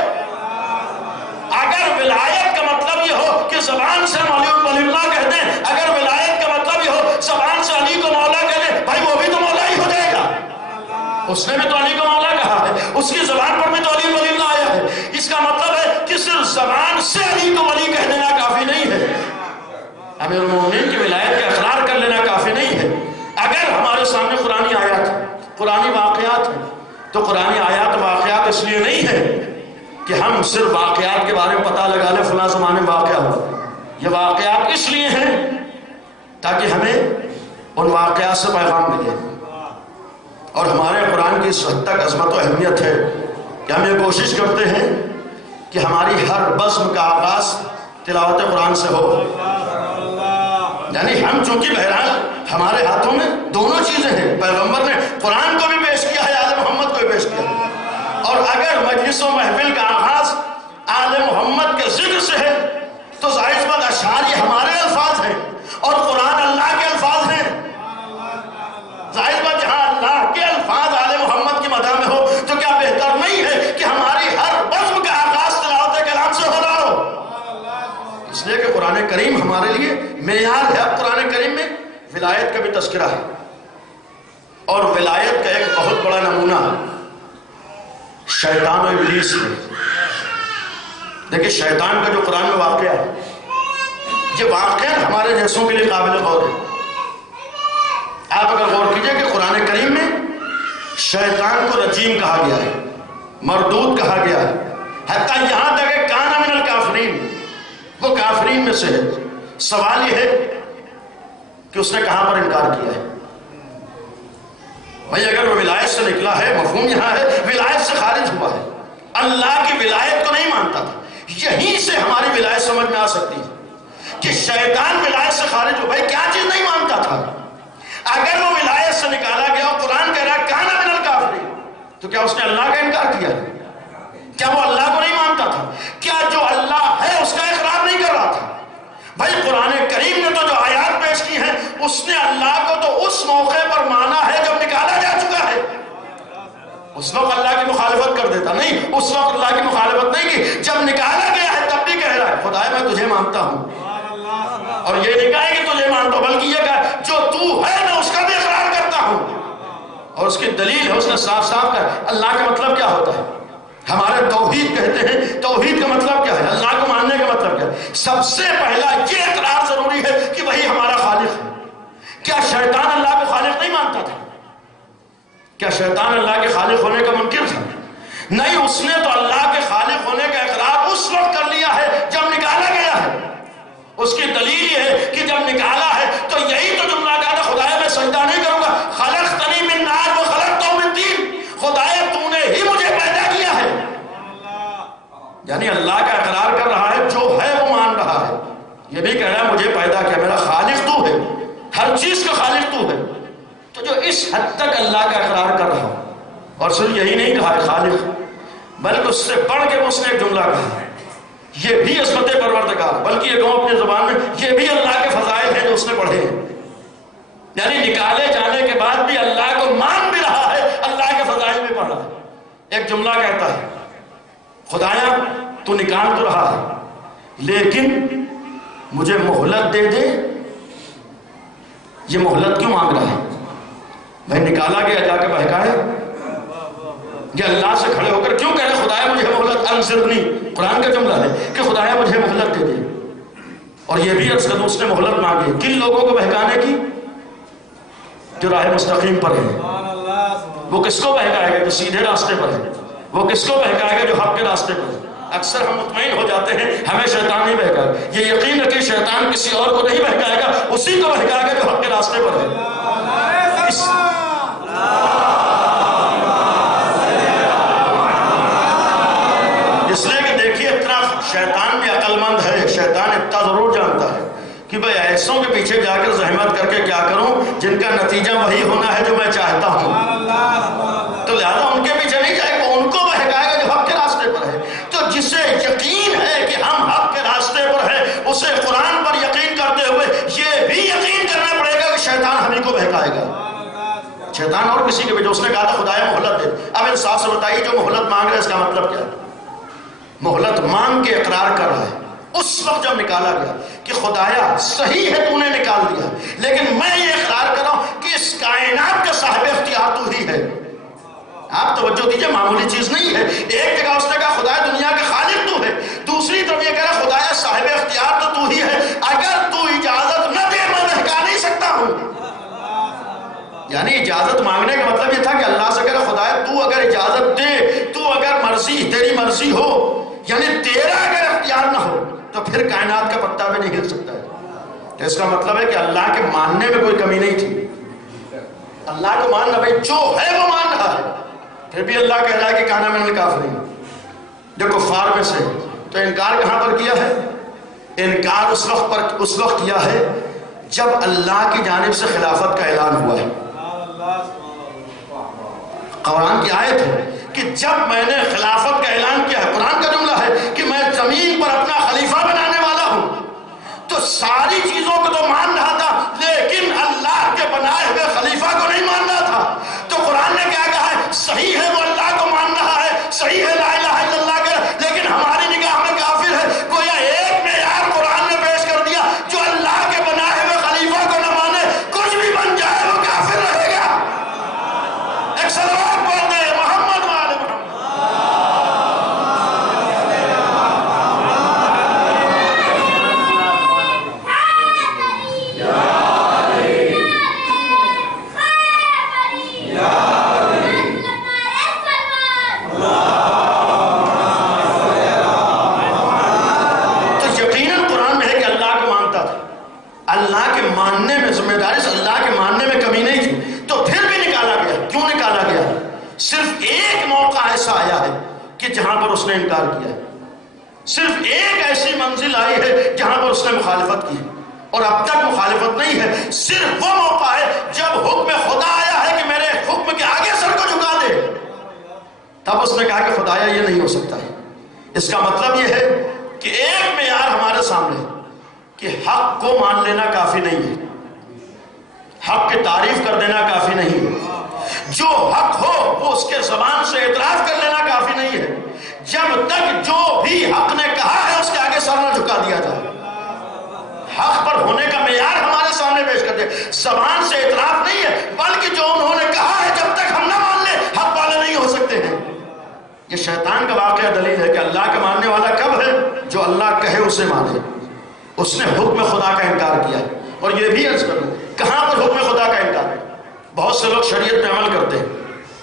اگر ولایت کا مطلب یہ ہو کہ زبان سے ولی اللہ کہہ دیں، اگر ولایت کا مطلب یہ ہو زبان سے علی کو مولا کہہ دیں، بھائی وہ بھی تو مولا ہی ہو جائے گا۔ اس نے بھی تو علی کو مولا کہا ہے، اس کی زبان پر بھی تو علی ولی اللہ آیا ہے۔ اس کا مطلب ہے کہ صرف زبان سے علی کو ولی کہہ دینا کافی نہیں ہے، امیر المومنین کی ولایت کا اقرار کر لینا کافی نہیں ہے۔ اگر ہمارے سامنے قرآنی آیات ہیں، قرآنی واقعات ہیں، تو قرآنی آیات واقعات اس لیے نہیں ہے کہ ہم صرف واقعات کے بارے میں پتہ لگا لیں فلاں زمانے میں واقعہ ہو، یہ واقعات اس لیے ہیں تاکہ ہمیں ان واقعات سے پیغام ملے۔ اور ہمارے قرآن کی اس حد تک عظمت و اہمیت ہے کہ ہم یہ کوشش کرتے ہیں کہ ہماری ہر بزم کا آغاز تلاوت قرآن سے ہو۔ یعنی ہم چونکہ بہرحال ہمارے ہاتھوں میں دونوں چیزیں ہیں، پیغمبر نے قرآن کو بھی پیش کیا ہے، آل محمد کو بھی پیش کیا ہے، اور اگر مجلس و محفل کا آغاز آل محمد کے ذکر سے ہے تو ظاہر بات اشعار یہ ہمارے الفاظ ہیں اور قرآن اللہ کے الفاظ ہیں۔ ظاہر بات جہاں اللہ کے الفاظ آل محمد کی مدح میں ہو تو کیا بہتر نہیں ہے کہ ہماری ہر بزم کا آغاز تلاوت کلام سے ہو رہا ہو؟ اس لیے کہ قرآن کریم ہمارے لیے معیار ہے۔ اب قرآن کریم میں ولایت کا بھی تذکرہ ہے، اور ولایت کا ایک بہت بڑا نمونہ شیطان و ابلیس ہے۔ دیکھیں شیطان کا جو قرآن میں واقعہ ہے، یہ واقعہ ہمارے جیسوں کے لیے قابل غور ہے۔ آپ اگر غور کیجئے کہ قرآن کریم میں شیطان کو رجیم کہا گیا ہے، مردود کہا گیا ہے، حتیٰ یہاں تک کہ کان من الکافرین، وہ کافرین میں سے ہے۔ سوال یہ ہے کہ اس نے کہاں پر انکار کیا ہے؟ بھئی اگر وہ ولایت سے نکلا ہے، مفہوم یہاں ہے ولایت سے خارج ہوا ہے، اللہ کی ولایت کو نہیں مانتا تھا، یہیں سے ہماری ولایت سمجھ میں آ سکتی ہے کہ شیطان ولایت سے خارج ہو۔ بھائی کیا چیز نہیں مانتا تھا؟ اگر وہ ولایت سے نکالا گیا اور قرآن کہہ رہا ہے کان من الکافرین، تو کیا اس نے اللہ کا انکار کیا؟ کیا وہ اللہ کو نہیں مانتا تھا؟ کیا جو اللہ ہے اس کا اقرار نہیں کر رہا تھا؟ بھائی قرآن کریم نے تو جو آیات پیش کی ہیں اس نے اللہ کو تو اس موقع پر مانا ہے جب نکالا جا چکا ہے۔ اس وقت اللہ کی مخالفت کر دیتا نہیں، اس وقت اللہ کی مخالفت نہیں کی، جب نکالا گیا ہے تب بھی کہہ رہا ہے خدایا میں تجھے مانتا ہوں، اور یہ نہیں کہا کہ تجھے مانتا ہوں بلکہ یہ کہا جو تو ہے میں اس کا بھی اقرار کرتا ہوں۔ اور اس کی دلیل ہے، اس نے صاف صاف کہا اللہ کا مطلب کیا ہوتا ہے۔ ہمارے توحید کہتے ہیں، توحید کا مطلب کیا ہے، اللہ کو ماننے کا مطلب کیا ہے؟ سب سے پہلا یہ اقرار ضروری ہے کہ وہی ہمارا خالق ہے۔ کیا شیطان اللہ کو خالق نہیں مانتا تھا؟ کیا شیطان اللہ کے خالق ہونے کا منکر تھا؟ نہیں، اس نے تو اللہ کے خالق ہونے کا اقرار اس وقت کر لیا ہے جب نکالا گیا ہے۔ اس کی دلیل یہ ہے کہ جب نکالا ہے تو یہی تو جملہ کہا تھا خدایا میں سجدہ نہیں کروں گا، خلقتنی من نار و خلقتہ من طین، خدایا تو نے ہی مجھے پیدا کیا ہے. یعنی اللہ کا اقرار کر رہا ہے، جو ہے وہ مان رہا ہے، یہ بھی کہہ رہا ہے مجھے پیدا کیا، میرا خالق تو ہے، ہر چیز کا خالق تو ہے. تو جو اس حد تک اللہ کا اقرار کر رہا ہے، اور صرف یہی نہیں کہا ہے خالق، بلکہ اس سے بڑھ کے اس نے ایک جملہ کہا، یہ بھی عظمت پروردگار، بلکہ یہ کہوں اپنی زبان میں یہ بھی اللہ کے فضائل ہیں جو اس نے پڑھے ہیں. یعنی نکالے جانے کے بعد بھی اللہ کو مان بھی رہا ہے، اللہ کے فضائل بھی پڑھ رہا ہے. ایک جملہ کہتا ہے خدایا تو نکال تو رہا ہے لیکن مجھے مہلت دے دے. یہ مہلت کیوں مانگ رہا ہے؟ بھائی نکالا گیا، جا کے بہکائے. یہ اللہ سے کھڑے ہو کر کیوں کہہ رہے خدایا مجھے مہلت، انظرنی، قرآن کا جملہ ہے کہ خدایا مجھے مہلت دے دے. اور یہ بھی عرض کروں اس نے مہلت مانگی کن لوگوں کو بہکانے کی؟ جو راہ مستقیم پر ہے. وہ کس کو بہکائے گا؟ جو سیدھے راستے پر ہے. وہ کس کو بہکائے گا؟ جو حق کے راستے پر ہے. اکثر ہم مطمئن ہو جاتے ہیں ہمیں شیطان نہیں بہکائے گا. یہ یقین رکھیں شیطان کسی اور کو نہیں بہکائے گا، اسی کو بہکائے گا جو حق کے راستے پر ہے. اس لیے کہ دیکھیے اتنا شیطان بھی عقل مند ہے، شیطان اتنا ضرور جانتا ہے کہ بھئی ایسوں کے پیچھے جا کر زحمت کر کے کیا کروں جن کا نتیجہ وہی ہونا ہے جو میں چاہتا ہوں. تو لہذا ان کے پیچھے نہیں جائے گا، ان کو بہکائے گا جو حق کے راستے پر ہے. تو جسے یقین ہے کہ ہم حق کے راستے پر ہیں، اسے قرآن پر یقین کرتے ہوئے یہ بھی یقین کرنا پڑے گا کہ شیطان ہمیں کو بہکائے گا. شیطان اور کسی کے بھی، جو اس نے کہا تھا خدایا مہلت دے. اب انصاف سے بتائیے جو مہلت مانگ رہے اس کا مطلب کیا ہے؟ مہلت مانگ کے اقرار کر رہا ہے. اس وقت جب نکالا گیا کہ خدایا صحیح ہے تو نے نکال دیا، لیکن میں یہ اقرار کر رہا ہوں کہ اس کائنات کا صاحب اختیار تو ہی ہے. آپ توجہ دیجئے، معمولی چیز نہیں ہے. ایک جگہ اس نے کہا خدایا دنیا کے خالق تو ہے، دوسری طرف یہ کہہ رہا خدایا صاحب اختیار تو ہی ہے، اگر تو اجازت نہ دے میں بہکا نہیں سکتا ہوں. یعنی اجازت مانگنے کا مطلب یہ تھا کہ اللہ سے کہہ رہا خدایا تو اگر اجازت دے، تو اگر مرضی تیری مرضی ہو، یعنی تیرا اگر اختیار نہ ہو تو پھر کائنات کا پتا بھی نہیں ہل سکتا ہے. تو اس کا مطلب ہے کہ اللہ کے ماننے میں کوئی کمی نہیں تھی. اللہ کو ماننا، بھائی جو ہے وہ مان رہا ہے. پھر بھی اللہ کہہ رہا ہے کہ کانا من الکافرین، جو کفار میں سے. تو انکار کہاں پر کیا ہے؟ انکار اس وقت کیا ہے جب اللہ کی جانب سے خلافت کا اعلان ہوا ہے. قرآن کی آیت ہے کہ جب میں نے خلافت کا اعلان کیا ہے، قرآن کا جملہ ہے کہ میں زمین پر اپنا خلیفہ بنانے والا ہوں، تو ساری چیزوں کو تو مان رہا تھا لیکن اللہ کے بنائے ہوئے خلیفہ کو نہیں مان رہا تھا. تو قرآن نے کیا کہا ہے؟ صحیح ہے وہ اللہ کو مان رہا ہے، صحیح ہے لا الہ الا اللہ کا، لیکن ہماری نگاہ میں کافر ہے. گویا ایک معیار قرآن نے پیش کر دیا، جو اللہ کے بنائے ہوئے خلیفہ کو نہ مانے، کچھ بھی بن جائے وہ کافر رہے گا. ایک صلوات پڑھ دے محمد وآل محمد. اللہ کے ماننے میں ذمہ داری سے، اللہ کے ماننے میں کمی نہیں تھی. تو پھر بھی نکالا گیا. کیوں نکالا گیا؟ صرف ایک موقع ایسا آیا ہے کہ جہاں پر اس نے انکار کیا ہے. صرف ایک ایسی منزل آئی ہے جہاں پر اس نے مخالفت کی، اور اب تک مخالفت نہیں ہے. صرف وہ موقع ہے جب حکم خدا آیا ہے کہ میرے حکم کے آگے سر کو جھکا دے، تب اس نے کہا کہ خدایا یہ نہیں ہو سکتا ہے. اس کا مطلب یہ ہے کہ ایک معیار ہمارے سامنے ہے کہ حق کو مان لینا کافی نہیں ہے، حق کی تعریف کر دینا کافی نہیں ہے، جو حق ہو وہ اس کے زبان سے اعتراف کر لینا کافی نہیں ہے، جب تک جو بھی حق نے کہا ہے اس کے آگے سر نہ جھکا دیا جائے. حق پر ہونے کا معیار ہمارے سامنے پیش کر دے. زبان سے اعتراف نہیں ہے، بلکہ جو انہوں نے کہا ہے جب تک ہم نہ مان لیں حق والے نہیں ہو سکتے ہیں. یہ شیطان کا واقعہ دلیل ہے کہ اللہ کا ماننے والا کب ہے؟ جو اللہ کہے اسے مانے. اس نے حکم خدا کا انکار کیا. اور یہ بھی عرض کروں کہاں پر حکم خدا کا انکار ہے؟ بہت سے لوگ شریعت پہ عمل کرتے ہیں،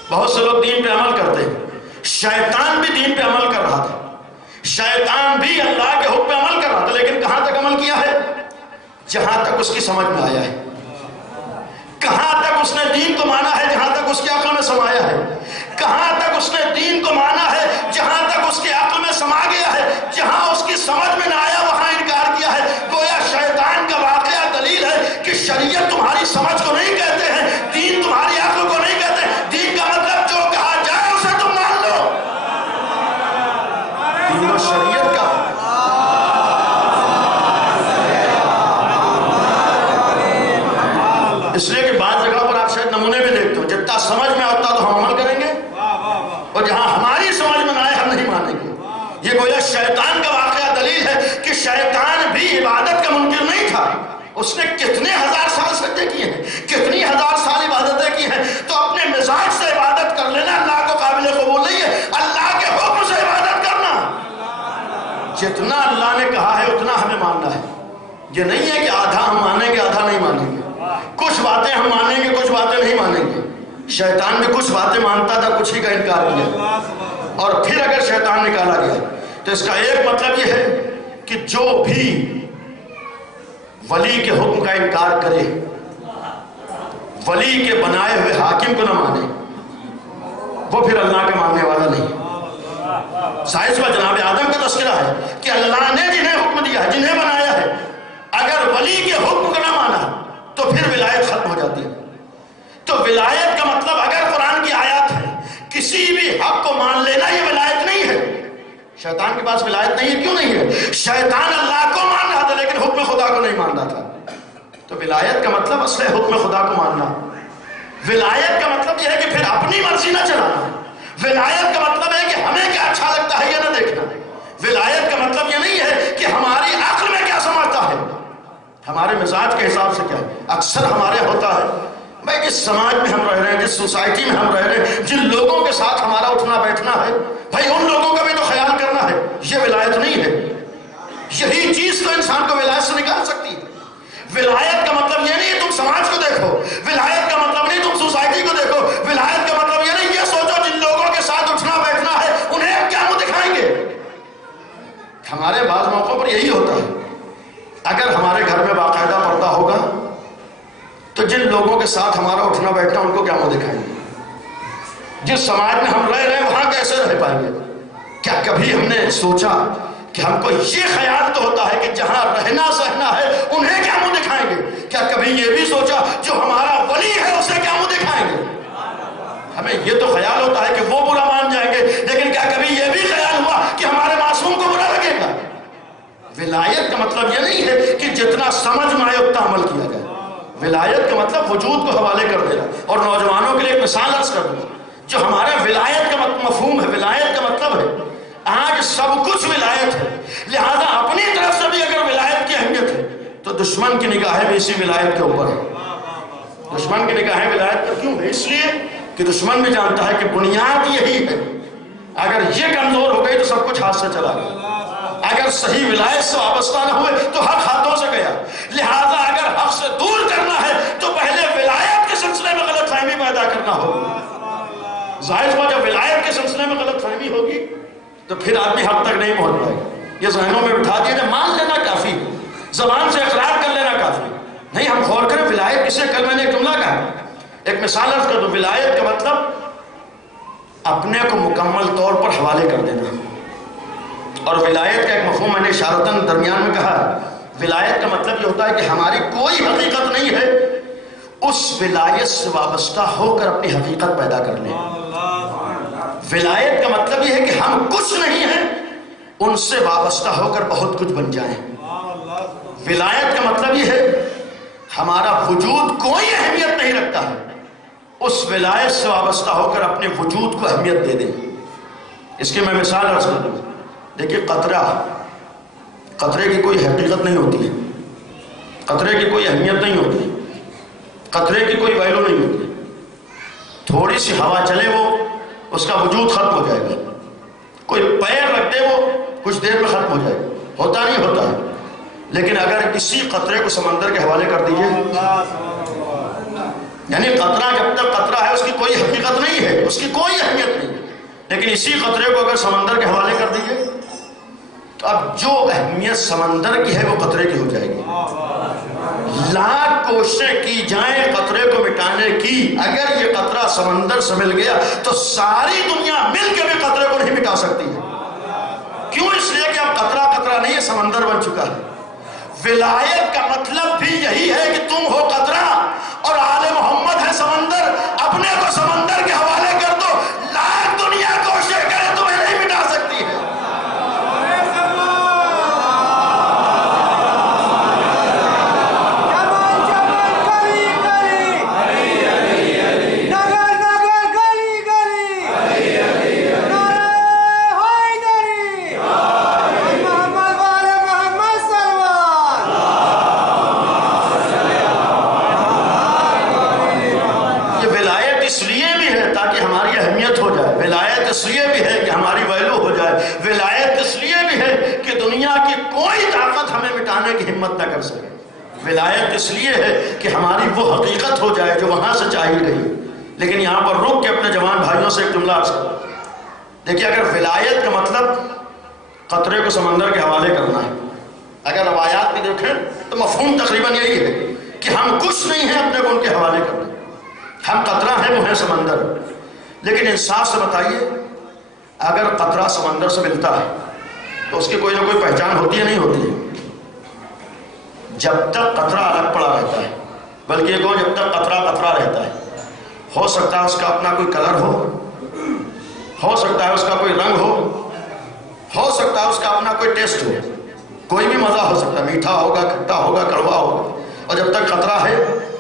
بہت سے لوگ دین پہ عمل کرتے ہیں. شیطان بھی دین پہ عمل کر رہا تھا، شیطان بھی اللہ کے حکم پہ عمل کر رہا تھا، لیکن کہاں تک عمل کیا ہے؟ جہاں تک اس کی سمجھ میں آیا ہے، کہاں تک اس نے دین کو مانا ہے جہاں تک اس کی عقل میں سمایا ہے، کہاں تک اس نے دین کو مانا ہے جہاں تک اس کی عقل میں سما گیا ہے، جہاں اس کی سمجھ میں نہ آیا وہاں انکار کیا ہے۔ گویا شیطان کا واقعہ دلیل ہے کہ شریعت تمہاری سمجھ کو نہیں کہتے ہیں، دین تمہاری عقل کو نہیں کہتے، دین کا مطلب جو کہا جائے اسے تم مان لو۔ دین و شریعت کا اس لیے کہ بعض جگہ پر آپ شاید نمونے بھی دیکھتے ہو، جتنا سمجھ میں آتا تو ہم عمل کریں گے، اور جہاں ہماری سمجھ میں نہ آئے ہم نہیں مانیں گے۔ یہ گویا شیطان کا واقعہ دلیل ہے کہ شیطان بھی عبادت کا منکر نہیں تھا، اس نے کتنے ہزار سال سجدے کیے ہیں، کتنی ہزار سال عبادتیں کی ہیں، تو اپنے مزاج سے عبادت کر لینا اللہ کو قابل قبول نہیں ہے، اللہ کے حکم سے عبادت کرنا، جتنا اللہ نے کہا ہے اتنا ہمیں ماننا ہے۔ یہ نہیں ہے کہ آدھا ہم مانیں گے آدھا نہیں مانیں گے، کچھ باتیں ہم مانیں گے کچھ باتیں نہیں مانیں گے۔ شیطان بھی کچھ باتیں مانتا تھا، کچھ ہی کا انکار کیا، اور پھر اگر شیطان نکالا گیا تو اس کا ایک مطلب یہ ہے کہ جو بھی ولی کے حکم کا انکار کرے، ولی کے بنائے ہوئے حاکم کو نہ مانے، وہ پھر اللہ کا ماننے والا نہیں۔ سائنس میں جناب آدم کا تذکرہ ہے کہ اللہ نے جنہیں حکم دیا ہے، جنہیں بنایا ہے، اگر ولی کے حکم کو نہ مانا تو پھر ولایت ختم ہو جاتی ہے۔ تو ولایت کا مطلب اگر قرآن کی آیات ہے کسی بھی حق کو مان لینا، یہ ولایت نہیں ہے۔ شیطان کے پاس ولایت نہیں ہے، کیوں نہیں ہے؟ شیطان اللہ کو مان رہا تھا لیکن حکم خدا کو نہیں مان رہا تھا۔ تو ولایت کا مطلب اصل ہے حکم خدا کو ماننا۔ ولایت کا مطلب یہ ہے کہ پھر اپنی مرضی نہ چلانا۔ ولایت کا مطلب ہے کہ ہمیں کیا اچھا لگتا ہے یہ نہ دیکھنا۔ ولایت کا مطلب یہ نہیں ہے کہ ہماری عقل میں کیا سمجھتا ہے، ہمارے مزاج کے حساب سے کیا ہے۔ اکثر ہمارے ہوتا ہے بھائی جس سماج میں ہم رہ رہے ہیں، جس سوسائٹی میں ہم رہ رہے ہیں، جن لوگوں کے ساتھ ہمارا اٹھنا بیٹھنا ہے، بھائی ان لوگوں کا بھی تو خیال کرنا ہے۔ یہ ولایت نہیں ہے، یہی چیز تو انسان کو ولایت سے نکال سکتی ہے۔ ولایت کا مطلب یہ نہیں ہے تم سماج کو دیکھو، ولایت کا مطلب نہیں تم سوسائٹی کو دیکھو، ولایت کا مطلب یہ نہیں یہ سوچو جن لوگوں کے ساتھ اٹھنا بیٹھنا ہے انہیں ہم کیا منہ دکھائیں گے۔ ہمارے بعض موقعوں پر یہی ہوتا ہے، اگر ہمارے گھر میں باقاعدہ پردہ ہوگا تو جن لوگوں کے ساتھ ہمارا اٹھنا بیٹھنا ان کو کیا منہ دکھائیں گے، جس سماج میں ہم رہ رہے ہیں وہاں کیسے رہ پائیں گے۔ کیا کبھی ہم نے سوچا کہ ہم کو یہ خیال تو ہوتا ہے کہ جہاں رہنا سہنا ہے انہیں کیا منہ دکھائیں گے، کیا کبھی یہ بھی سوچا جو ہمارا ولی ہے اسے کیا منہ دکھائیں گے۔ ہمیں یہ تو خیال ہوتا ہے کہ وہ برا مان جائیں گے، لیکن کیا کبھی یہ بھی خیال ہوا کہ ہمارے معصوم کو برا لگے گا۔ ولایت کا مطلب یہ نہیں ہے کہ جتنا سمجھ میں آئے اتنا عمل کیا جائے، ولایت کا مطلب وجود کو حوالے کر دینا۔ اور نوجوانوں کے لیے ایک مثال عرض کر دوں، جو ہمارے ولایت کا مفہوم ہے، ولایت کا مطلب ہے آج سب کچھ ولایت ہے، لہذا اپنی طرف سے بھی اگر ولایت کی اہمیت ہے تو دشمن کی نگاہیں بھی اسی ولایت کے اوپر ہے۔ دشمن کی نگاہیں ولایت پر کیوں ہے؟ اس لیے کہ دشمن بھی جانتا ہے کہ بنیاد یہی ہے، اگر یہ کمزور ہو گئی تو سب کچھ ہاتھ سے چلا گیا، اگر صحیح ولایت سے وابستہ نہ ہوئے تو حق ہاتھوں سے گیا، لہذا اگر حق سے دور کرنا ہے تو پہلے ولایت کے سلسلے میں غلط فہمی پیدا کرنا ہوگا۔ ظاہر ہوا جب ولایت کے سلسلے میں غلط فہمی ہوگی تو پھر آدمی حق تک نہیں پہنچ پائے گا۔ یہ ذہنوں میں بٹھا دیا جائے مان لینا کافی ہے، زبان سے اقرار کر لینا کافی نہیں۔ ہم غور کریں ولایت کسے، کل میں نے ایک جملہ کہا، ایک مثال عرض کر دوں، ولایت کا مطلب اپنے کو مکمل طور پر حوالے کر دینا۔ اور ولایت کا ایک مفہوم میں نے اشارتاً درمیان میں کہا، ولایت کا مطلب یہ ہوتا ہے کہ ہماری کوئی حقیقت نہیں ہے، اس ولایت سے وابستہ ہو کر اپنی حقیقت پیدا کر لیں۔ ولایت کا مطلب یہ ہے کہ ہم کچھ نہیں ہیں، ان سے وابستہ ہو کر بہت کچھ بن جائیں۔ ولایت کا مطلب یہ ہے ہمارا وجود کوئی اہمیت نہیں رکھتا ہے، اس ولایت سے وابستہ ہو کر اپنے وجود کو اہمیت دے دیں۔ اس کی میں مثال عرض کر دوں، دیکھیے قطرے کی کوئی حقیقت نہیں ہوتی ہے، قطرے کی کوئی اہمیت نہیں ہوتی، قطرے کی کوئی ویلو نہیں ہوتی، تھوڑی سی ہوا چلے وہ اس کا وجود ختم ہو جائے گا، کوئی پیر رکھ دے وہ کچھ دیر میں ختم ہو جائے گا، ہوتا نہیں ہوتا ہے۔ لیکن اگر اسی قطرے کو سمندر کے حوالے کر دیجئے، یعنی قطرہ جب تک قطرہ ہے اس کی کوئی حقیقت نہیں ہے، اس کی کوئی اہمیت نہیں، لیکن اسی قطرے کو اگر سمندر کے حوالے کر دیجئے تو اب جو اہمیت سمندر کی ہے وہ قطرے کی ہو جائے گی۔ لاکھ کوششیں کی جائیں قطرے کو مٹانے کی، اگر یہ قطرہ سمندر سے مل گیا تو ساری دنیا مل کے بھی قطرے کو نہیں مٹا سکتی ہے۔ کیوں؟ اس لیے کہ اب قطرہ قطرہ نہیں ہے، سمندر بن چکا ہے۔ ولایت کا مطلب بھی یہی ہے کہ تم ہو قطرہ اور آل محمد ہے سمندر، اپنے کو سمندر کے حوالے کر دو، لاکھ دنیا کوشش کرے تمہیں نہیں مٹا سکتی ہے۔ کی ہمت نہ کر سکے۔ ولایت اس لیے ہے کہ ہماری وہ حقیقت ہو جائے جو وہاں سے چاہی گئی۔ لیکن یہاں پر رک کے اپنے جوان بھائیوں سے ایک جملہ عرض کروں۔ دیکھیے، اگر ولایت کا مطلب قطرے کو سمندر کے حوالے کرنا ہے، اگر روایات میں دیکھیں تو مفہوم تقریباً یہی ہے کہ ہم کچھ نہیں ہیں اپنے کو ان کے حوالے کرنا، ہم قطرہ ہیں، وہ ہے سمندر۔ لیکن انصاف سے بتائیے، اگر قطرہ سمندر سے ملتا ہے تو اس کی کوئی نہ کوئی پہچان ہوتی ہے نہیں ہوتی ہے؟ جب تک قطرہ الگ پڑا رہتا ہے، بلکہ یہ کہو جب تک قطرہ قطرہ رہتا ہے، ہو سکتا ہے اس کا اپنا کوئی کلر ہو سکتا ہے اس کا کوئی رنگ ہو سکتا ہے اس کا اپنا کوئی ٹیسٹ ہو، کوئی بھی مزہ ہو سکتا ہے، میٹھا ہوگا، کھٹا ہوگا، کڑوا ہوگا، اور جب تک قطرہ ہے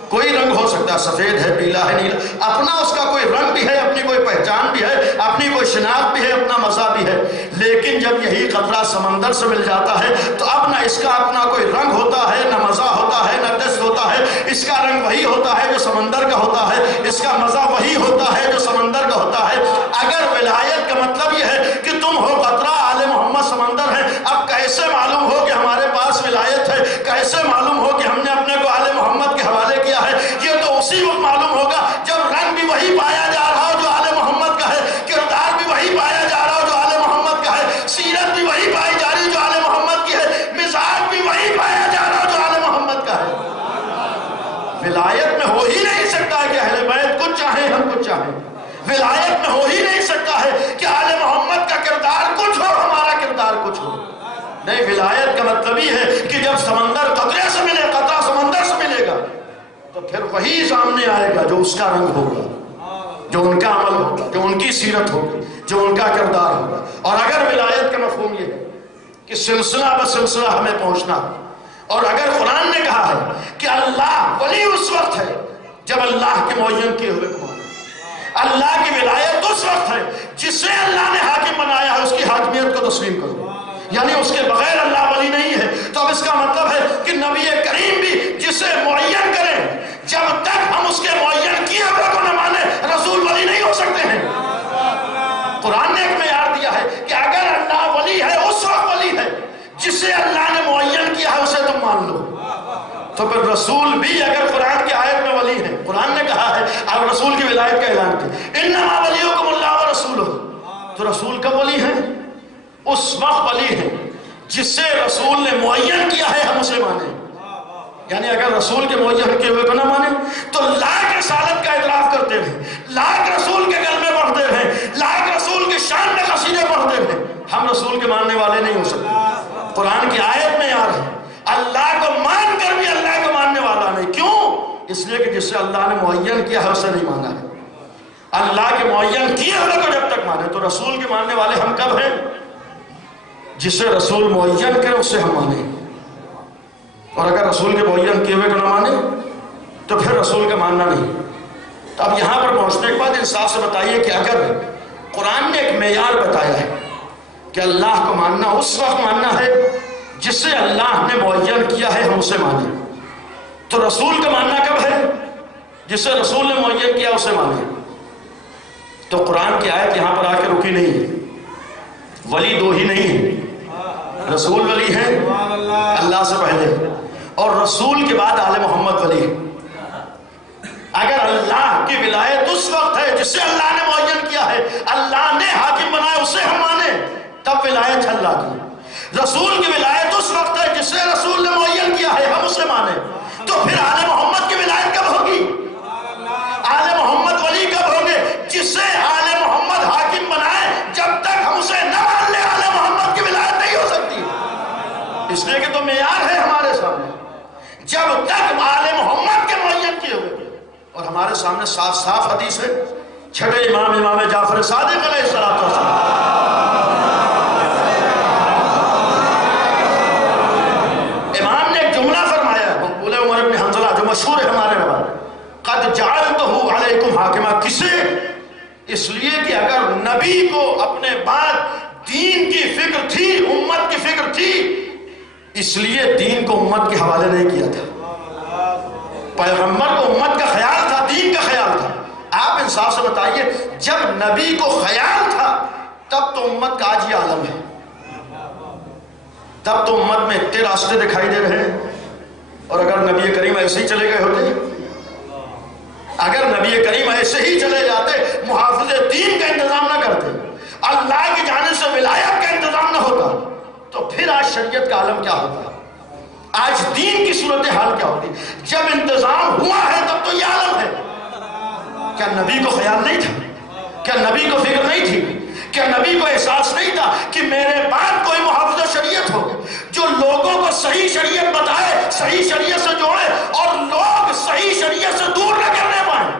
کوئی رنگ ہو سکتا ہے، سفید ہے، پیلا ہے، نیلا، اپنا اس کا کوئی رنگ بھی ہے، اپنی کوئی پہچان بھی ہے، اپنی کوئی شناخت بھی ہے، اپنا مزہ بھی ہے۔ لیکن جب یہی قطرہ سمندر سے مل جاتا ہے تو اب نہ اس کا اپنا کوئی رنگ ہوتا ہے، نہ مزہ ہوتا ہے، نہ ٹیسٹ ہوتا ہے۔ اس کا رنگ وہی ہوتا ہے جو سمندر کا ہوتا ہے، اس کا مزہ وہی ہوتا ہے جو سمندر کا ہوتا ہے۔ اگر ولایت کا مطلب یہ ہے کہ تم ہو قطرہ، آل محمد سمندر ہے، اب کیسے معلوم ہو کہ ہمارے پاس ولایت ہے؟ کیسے معلوم ہو کہ ہم نے اپنے کو آل محمد کے حوالے کیا ہے؟ یہ تو اسی وقت معلوم ہوگا جب رنگ بھی وہی پایا جا رہا ہو جو آل محمد کا ہے، کردار بھی وہی پایا جا رہا ہو جو آل محمد کا ہے، سیرت بھی وہی پائی جا رہی جو آل محمد کی ہے، مزاج بھی وہی پایا جا رہا ہو جو آل محمد کا ہے۔ ولایت میں ہو ہی نہیں سکتا ہے کہ اہل بیت کچھ چاہیں ہم کچھ چاہیں، ولایت میں ہو ہی نہیں سکتا ہے کہ آل محمد کا کردار کچھ ہو ہمارا کردار کچھ ہو۔ نہیں، ولایت کا مطلب ہی ہے کہ جب سمندر قطرے سے ملے، قطرہ سمندر سے ملے گا تو پھر وہی سامنے آئے گا جو اس کا رنگ ہوگا، جو ان کا عمل ہوگا، جو ان کی سیرت ہوگی، جو ان کا کردار ہوگا۔ اور اگر ولایت کا مفہوم یہ ہے کہ سلسلہ بسلسلہ ہمیں پہنچنا ہے، اور اگر قرآن نے کہا ہے کہ اللہ ولی اس وقت ہے جب اللہ کے معین کیے ہوئے کو مانے، اللہ کی ولایت اس وقت ہے جسے اللہ نے حاکم بنایا ہے اس کی حاکمیت کو تسلیم کرو، یعنی اس کے بغیر اللہ ولی نہیں ہے۔ تو اب اس کا مطلب ہے کہ نبی کریم بھی جسے معین کریں، جب تک ہم اس کے معین کیے ہوئے کو نہ مانے رسول ولی نہیں ہو سکتے ہیں۔ قرآن نے ایک معیار دیا ہے کہ اگر اللہ ولی ہے اس وقت ولی ہے جسے اللہ نے معین کیا ہے، اسے تم مان لو۔ تو پھر رسول بھی اگر قرآن کی آیت میں ولی ہے، قرآن نے کہا ہے اب رسول کی ولایت کا اعلان کیا، انما ولیکم اللہ ورسولہ، تو رسول کب ولی ہے؟ اس وقت ولی ہے جسے رسول نے معین کیا ہے ہم اسے مانیں۔ یعنی اگر رسول کے معین کیے ہوئے کو نہ مانیں تو لاکھ رسالت کا اعتراف کرتے ہیں، لاکھ رسول کے کلمے پڑھتے ہیں، لاکھ رسول کی شان میں قصیدے پڑھتے ہیں، ہم رسول کے ماننے والے نہیں ہو سکتے۔ قرآن کی آیت میں یاد ہے اللہ کو مان کر بھی اللہ کو ماننے والا نہیں۔ کیوں؟ اس لیے کہ جسے اللہ نے معین کیا ہے اسے نہیں مانا ہے۔ اللہ کے معین کیے ہوئے کو جب تک مانے، تو رسول کے ماننے والے ہم کب ہیں؟ جسے رسول معین کرے اسے ہم مانیں، اور اگر رسول کے معین کیے ہوئے کو نہ مانے تو پھر رسول کا ماننا نہیں۔ تو اب یہاں پر پہنچنے کے بعد انصاف سے بتائیے کہ اگر قرآن نے ایک معیار بتایا ہے کہ اللہ کو ماننا اس وقت ماننا ہے جسے اللہ نے معین کیا ہے ہم اسے مانیں، تو رسول کا ماننا کب ہے؟ جسے رسول نے معین کیا اسے مانیں۔ تو قرآن کی آیت یہاں پر آ کے رکی نہیں ہے، ولی دو ہی نہیں ہے، رسول ولی ہے اللہ سے پہلے، اور رسول کے بعد آل محمد ولی ہے۔ اگر اللہ کی ولایت اس وقت ہے جسے اللہ نے معین کیا ہے، اللہ نے حاکم بنایا، اسے ہم مانیں، تب ولایت ہے اللہ کی۔ رسول کی ولایت اس وقت ہے جسے رسول نے معین کیا ہے، ہم اسے مانے، تو پھر آل محمد کی ولایت کب ہوگی؟ آل محمد ولی کب ہوں گے؟ جسے آل محمد حاکم بنائے، جب تک ہم اسے نہ مان لیں آل محمد کی ولایت نہیں ہو سکتی۔ اس لیے کہ تو معیار ہے ہمارے سامنے، جب تک آل محمد کے معین کیے ہوئے، اور ہمارے سامنے صاف صاف حدیث ہے، چھٹے امام جعفر صادق علیہ السلام، امام نے ایک جملہ فرمایا مقبول عمر بن حنظلہ جو مشہور ہے ہمارے روایت، قد جعلتہ علیکم حاکما، کسے؟ اس لیے کہ اگر نبی کو اپنے بعد دین کی فکر تھی، امت کی فکر تھی، اس لیے دین کو امت کے حوالے نہیں کیا تھا۔ پیغمبر کو امت کا خیال تھا، دین کا خیال تھا۔ آپ انصاف سے بتائیے، جب نبی کو خیال تھا تب تو امت کا آج یہ عالم ہے، تب تو امت میں اتنے راستے دکھائی دے رہے ہیں۔ اور اگر نبی کریم ایسے ہی چلے گئے ہوتے، اگر نبی کریم ایسے ہی چلے جاتے، محافظ دین کا انتظام نہ کرتے، اللہ کی جانب سے ولایت کا انتظام نہ ہوتا، تو پھر آج شریعت کا عالم کیا ہوتا، آج دین کی صورتحال کیا ہوتی؟ جب انتظام ہوا ہے تب تو یہ عالم ہے۔ کیا نبی کو خیال نہیں تھا؟ کیا نبی کو فکر نہیں تھی؟ کیا نبی کو احساس نہیں تھا کہ میرے بعد کوئی محافظ شریعت ہو جو لوگوں کو صحیح شریعت بتائے، صحیح شریعت سے جوڑے، اور لوگ صحیح شریعت سے دور نہ کرنے پائیں؟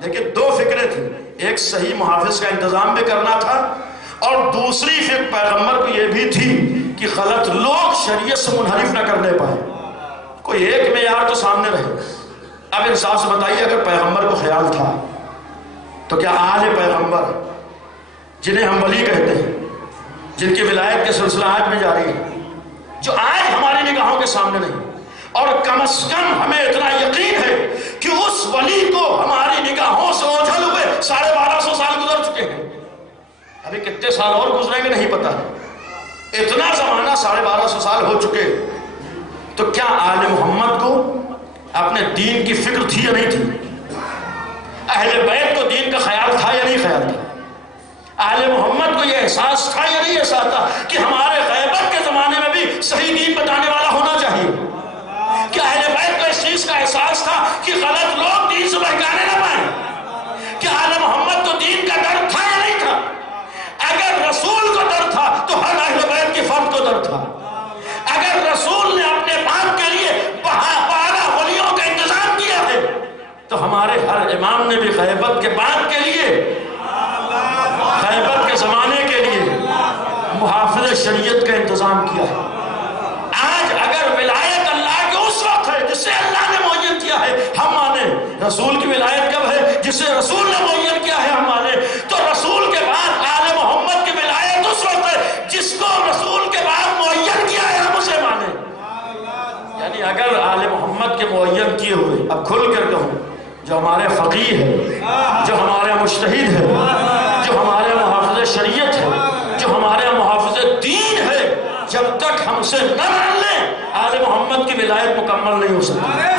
لیکن دو فکریں تھیں، ایک صحیح محافظ کا انتظام بھی کرنا تھا، اور دوسری فکر پیغمبر کو یہ بھی تھی کہ غلط لوگ شریعت سے منحرف نہ کرنے پائیں۔ کوئی ایک معیار تو سامنے رہے۔ اب انصاف سے بتائیے، اگر پیغمبر کو خیال تھا تو کیا آل پیغمبر جنہیں ہم ولی کہتے ہیں، جن کی ولایت کے سلسلہ آج میں جاری ہے، جو آج ہماری نگاہوں کے سامنے نہیں، اور کم از کم ہمیں اتنا یقین ہے کہ اس ولی کو ہماری نگاہوں سے اوجھل ہوئے 1250 سال گزر چکے ہیں، ابھی کتنے سال اور گزریں گے نہیں پتا ہے، اتنا زمانہ 1250 سال ہو چکے، تو کیا آل محمد کو اپنے دین کی فکر تھی یا نہیں تھی؟ اہل بیت کو دین کا خیال تھا یا نہیں خیال تھا؟ اہل محمد کو یہ احساس تھا یا نہیں احساس تھا کہ ہمارے غیبت کے زمانے میں بھی صحیح دین بتانے والا ہونا چاہیے؟ کیا اہل بیت کو اس چیز کا احساس تھا کہ غلط لوگ دین سے بہکانے نہ پائیں؟ کیا اہل محمد کو دین کا ڈر تھا یا نہیں تھا؟ اگر رسول کو ڈر تھا تو ہر اہل بیت کے فرد کو ڈر تھا۔ اگر رسول نے اپنے باپ کے لیے 12 ولیوں کا انتظام کیا ہے تو ہمارے ہر امام نے بھی غیبت کے بعد کے لیے، غیبت کے زمانے کے لیے محافظ شریعت کا انتظام کیا ہے۔ آج اگر ولایت اللہ کے اس وقت ہے جسے اللہ نے معین کیا ہے ہم مانے، رسول کی ولایت کب ہے جسے رسول نے معین کیا ہے ہم مانے، تو رسول کے بعد آل محمد کی ولایت اس وقت ہے جس کو رسول کے بعد معین کیا ہے ہم اسے مانے۔ یعنی اگر آل محمد کے معین کیے ہوئے، اب کھل کر کہوں، جو ہمارے فقیہ ہے، جو ہمارے مجتہد ہے، جو ہمارے محافظ شریعت ہے، جو ہمارے محافظ دین ہے، جب تک ہم سے نہ مان لیں آل محمد کی ولایت مکمل نہیں ہو سکتی۔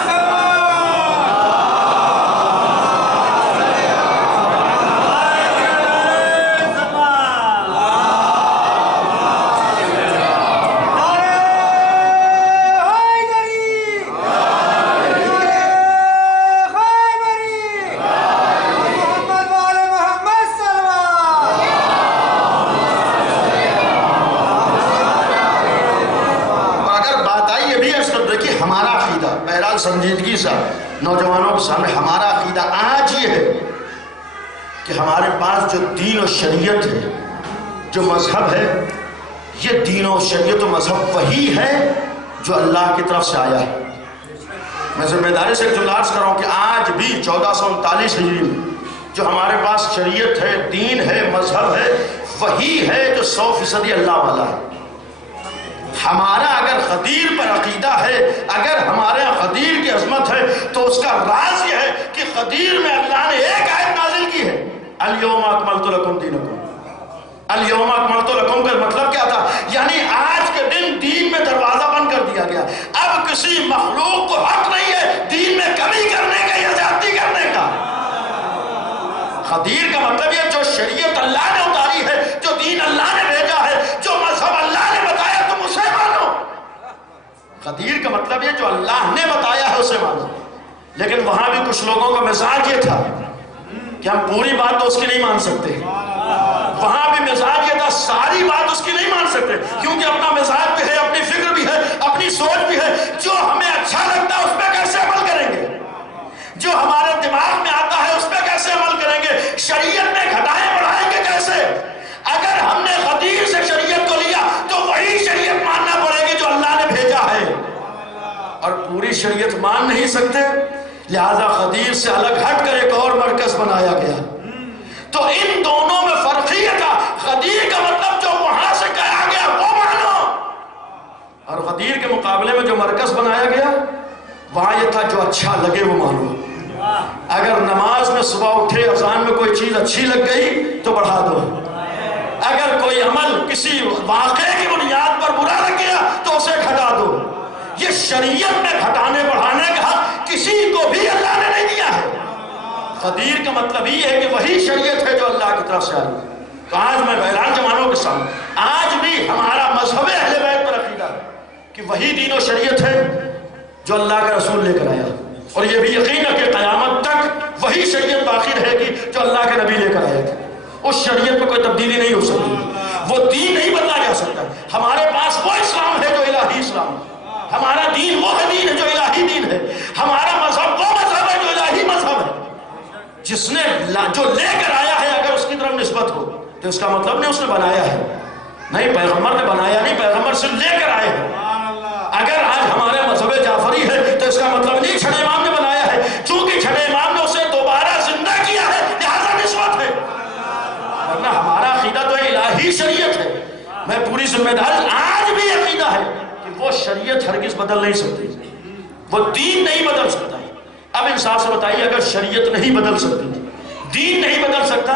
سنجیدگی سے نوجوانوں کے سامنے ہمارا عقیدہ آج یہ ہے کہ ہمارے پاس جو دین و شریعت ہے، جو مذہب ہے، یہ دین و شریعت و مذہب وہی ہے جو اللہ کی طرف سے آیا ہے۔ میں ذمہ داری سے اجلاس کر رہا ہوں کہ آج بھی 1439 ہجری میں جو ہمارے پاس شریعت ہے، دین ہے، مذہب ہے، وہی ہے جو 100% اللہ والا ہے۔ ہمارا اگر غدیر پر عقیدہ ہے، اگر ہمارے غدیر کی عظمت ہے، تو اس کا راز یہ ہے کہ غدیر میں اللہ نے ایک آیت نازل کی ہے، الیوم اکملت لکم دینکم۔ الیوم اکملت لکم کا مطلب کیا تھا؟ یعنی آج کے دن دین میں دروازہ بند کر دیا گیا، اب کسی مخلوق کو حق نہیں ہے دین میں کمی کرنے کا یا زیادتی کرنے کا۔ غدیر کا مطلب یہ جو شریعت اللہ نے اتاری ہے، جو دین اللہ نے بھیجا ہے، جو مذہب اللہ نے بتایا تم اسے مانو۔ قدیر کا مطلب یہ جو اللہ نے بتایا ہے اسے مانو. لیکن وہاں بھی کچھ لوگوں کا مزاج یہ تھا کہ ہم پوری بات تو اس کی نہیں مان سکتے. وہاں بھی مزاج یہ تھا ساری بات اس کی نہیں مان سکتے، کیونکہ اپنا مزاج بھی ہے، اپنی فکر بھی ہے، اپنی سوچ بھی ہے. جو ہمیں اچھا لگتا ہے اس پہ کیسے عمل کریں گے؟ جو ہمارے دماغ میں آتا ہے اس پہ کیسے عمل کریں گے؟ شریعت میں گھٹائیں بڑھائیں گے کیسے؟ اگر ہم نے غدیر سے شریعت کو لیا تو وہی شریعت ماننا پڑے گی جو اللہ نے بھیجا ہے، اور پوری شریعت مان نہیں سکتے. لہذا غدیر سے الگ ہٹ کر ایک اور مرکز بنایا گیا. تو ان دونوں میں فرق یہ تھا، غدیر کا مطلب جو وہاں سے کہا گیا وہ مانو، اور غدیر کے مقابلے میں جو مرکز بنایا گیا وہاں یہ تھا جو اچھا لگے وہ مانو. اگر نماز میں صبح اٹھے اذان میں کوئی چیز اچھی لگ گئی تو بڑھا دو، اگر کوئی عمل کسی واقعے کی بنیاد پر برا لگ گیا تو اسے گھٹا دو. یہ شریعت میں گھٹانے بڑھانے کا حق کسی کو بھی اللہ نے نہیں دیا ہے. غدیر کا مطلب یہ ہے کہ وہی شریعت ہے جو اللہ کی طرف سے آئی. تو آج میں بحران جوانوں کے سامنے آج بھی ہمارا مذہب اہل بیت پر عقیدہ ہے کہ وہی دین و شریعت ہے جو اللہ کا رسول لے کر آیا، اور یہ بھی یقین ہے کہ قیامت تک وہی شریعت باقی رہے گی جو اللہ کے نبی لے کر آئے تھے. اس شریعت میں کوئی تبدیلی نہیں ہو سکتی، وہ دین نہیں بدلا جا سکتا. ہمارے پاس وہ اسلام ہے جو الہی اسلام ہے، ہمارا دین وہ دین ہے جو الہی دین ہے، ہمارا مذہب وہ مذہب ہے جو الہی مذہب ہے. جس نے جو لے کر آیا ہے اگر اس کی طرف نسبت ہو تو اس کا مطلب نہیں اس نے بنایا ہے، نہیں، پیغمبر نے بنایا نہیں، پیغمبر صرف لے کر آئے ہیں. اگر آج ہمارے مذہب جعفری ہے تو اس کا مطلب نہیں چھٹے امام نے بنایا ہے، چونکہ چھٹے امام نے اسے دوبارہ زندہ کیا ہے لہذا نسبت ہے، ورنہ ہمارا عقیدہ تو الہی شریعت ہے. میں پوری ذمہ داری آج بھی عقیدہ ہے کہ وہ شریعت ہرگز بدل نہیں سکتی، وہ دین نہیں بدل سکتا ہے. اب انصاف سے بتائیے، اگر شریعت نہیں بدل سکتی، دین نہیں بدل سکتا،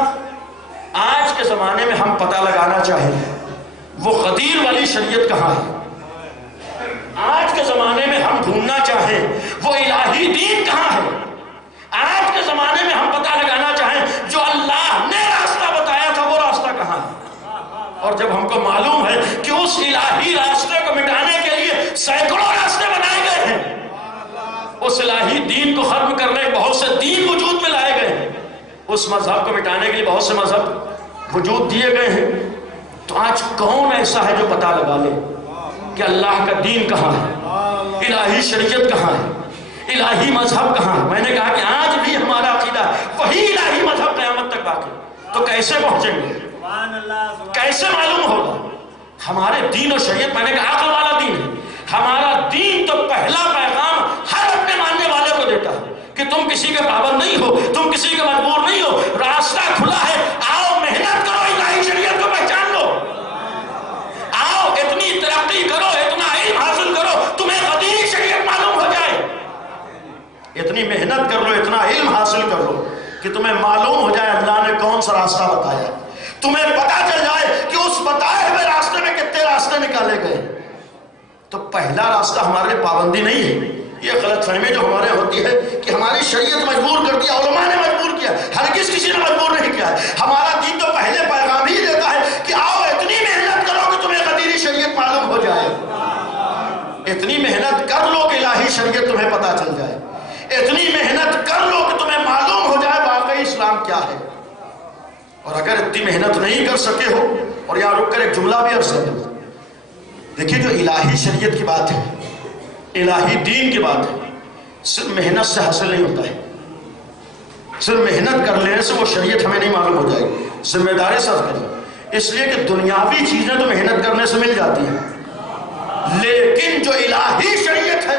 آج کے زمانے میں ہم پتہ لگانا چاہیں وہ غدیر والی شریعت کہاں ہے. آج کے زمانے میں ہم ڈھونڈنا چاہیں وہ الہی دین کہاں ہے. آج کے زمانے میں ہم پتہ لگانا چاہیں جو اللہ نے راستہ بتایا تھا وہ راستہ کہاں ہے. اور جب ہم کو معلوم ہے کہ اس الہی راستے کو مٹانے کے لیے سینکڑوں راستے بنائے گئے ہیں، اس الہی دین کو ختم کرنے کے بہت سے دین وجود میں لائے گئے ہیں، اس مذہب کو مٹانے کے لیے بہت سے مذہب وجود دیے گئے ہیں، تو آج کون ایسا ہے جو پتہ لگا لے کہ اللہ کا دین کہاں ہے، الہی شریعت کہاں ہے، الہی مذہب کہاں ہے. میں نے کہا کہ آج بھی ہمارا عقیدہ وہی الہی مذہب قیامت تک باقی. تو کیسے پہنچیں گے، کیسے معلوم ہوگا ہمارے دین و شریعت؟ میں نے کہا عقل والا دین ہے. ہمارا دین تو پہلا پیغام ہر اپنے ماننے والے کو دیتا ہے کہ تم کسی کے پابند نہیں ہو، تم کسی کے مجبور نہیں ہو، راستہ کھلا ہے، آؤ محنت کرو، الہی شریعت کو پہچان لو، آؤ اتنی ترقی کرو، اتنا علم حاصل کرو، تمہیں غدیر شریعت معلوم ہو جائے. اتنی محنت کر لو، اتنا علم حاصل کر لو کہ تمہیں معلوم ہو جائے اللہ نے کون سا راستہ بتایا، تمہیں پتا چل جائے کہ اس بتائے ہوئے راستے میں کتنے راستے نکالے گئے. تو پہلا راستہ ہمارے پابندی نہیں ہے. یہ غلط فہمی جو ہمارے ہوتی ہے کہ ہماری شریعت مجبور کر دیا، علماء نے مجبور کیا، ہرگز کسی نے مجبور نہیں کیا. ہمارا دین تو پہلے پیغام ہی دیتا ہے کہ آؤ اتنی محنت کرو کہ تمہیں غدیر شریعت معلوم ہو جائے، اتنی محنت کر لو کہ الہی شریعت تمہیں پتا چل جائے، اتنی محنت کر لو کہ تمہیں معلوم ہو جائے واقعی اسلام کیا ہے. اور اگر اتنی محنت نہیں کر سکے ہو، اور یہاں رک کر ایک جملہ بھی عرض کر دوں، دیکھیے جو الہی شریعت کی بات ہے، الہی دین کی بات ہے، صرف محنت سے حاصل نہیں ہوتا ہے. صرف محنت کر لینے سے وہ شریعت ہمیں نہیں معلوم ہو جائے گی. ذمہ داری سے کریں، اس لیے کہ دنیاوی چیزیں تو محنت کرنے سے مل جاتی ہیں، لیکن جو الہی شریعت ہے،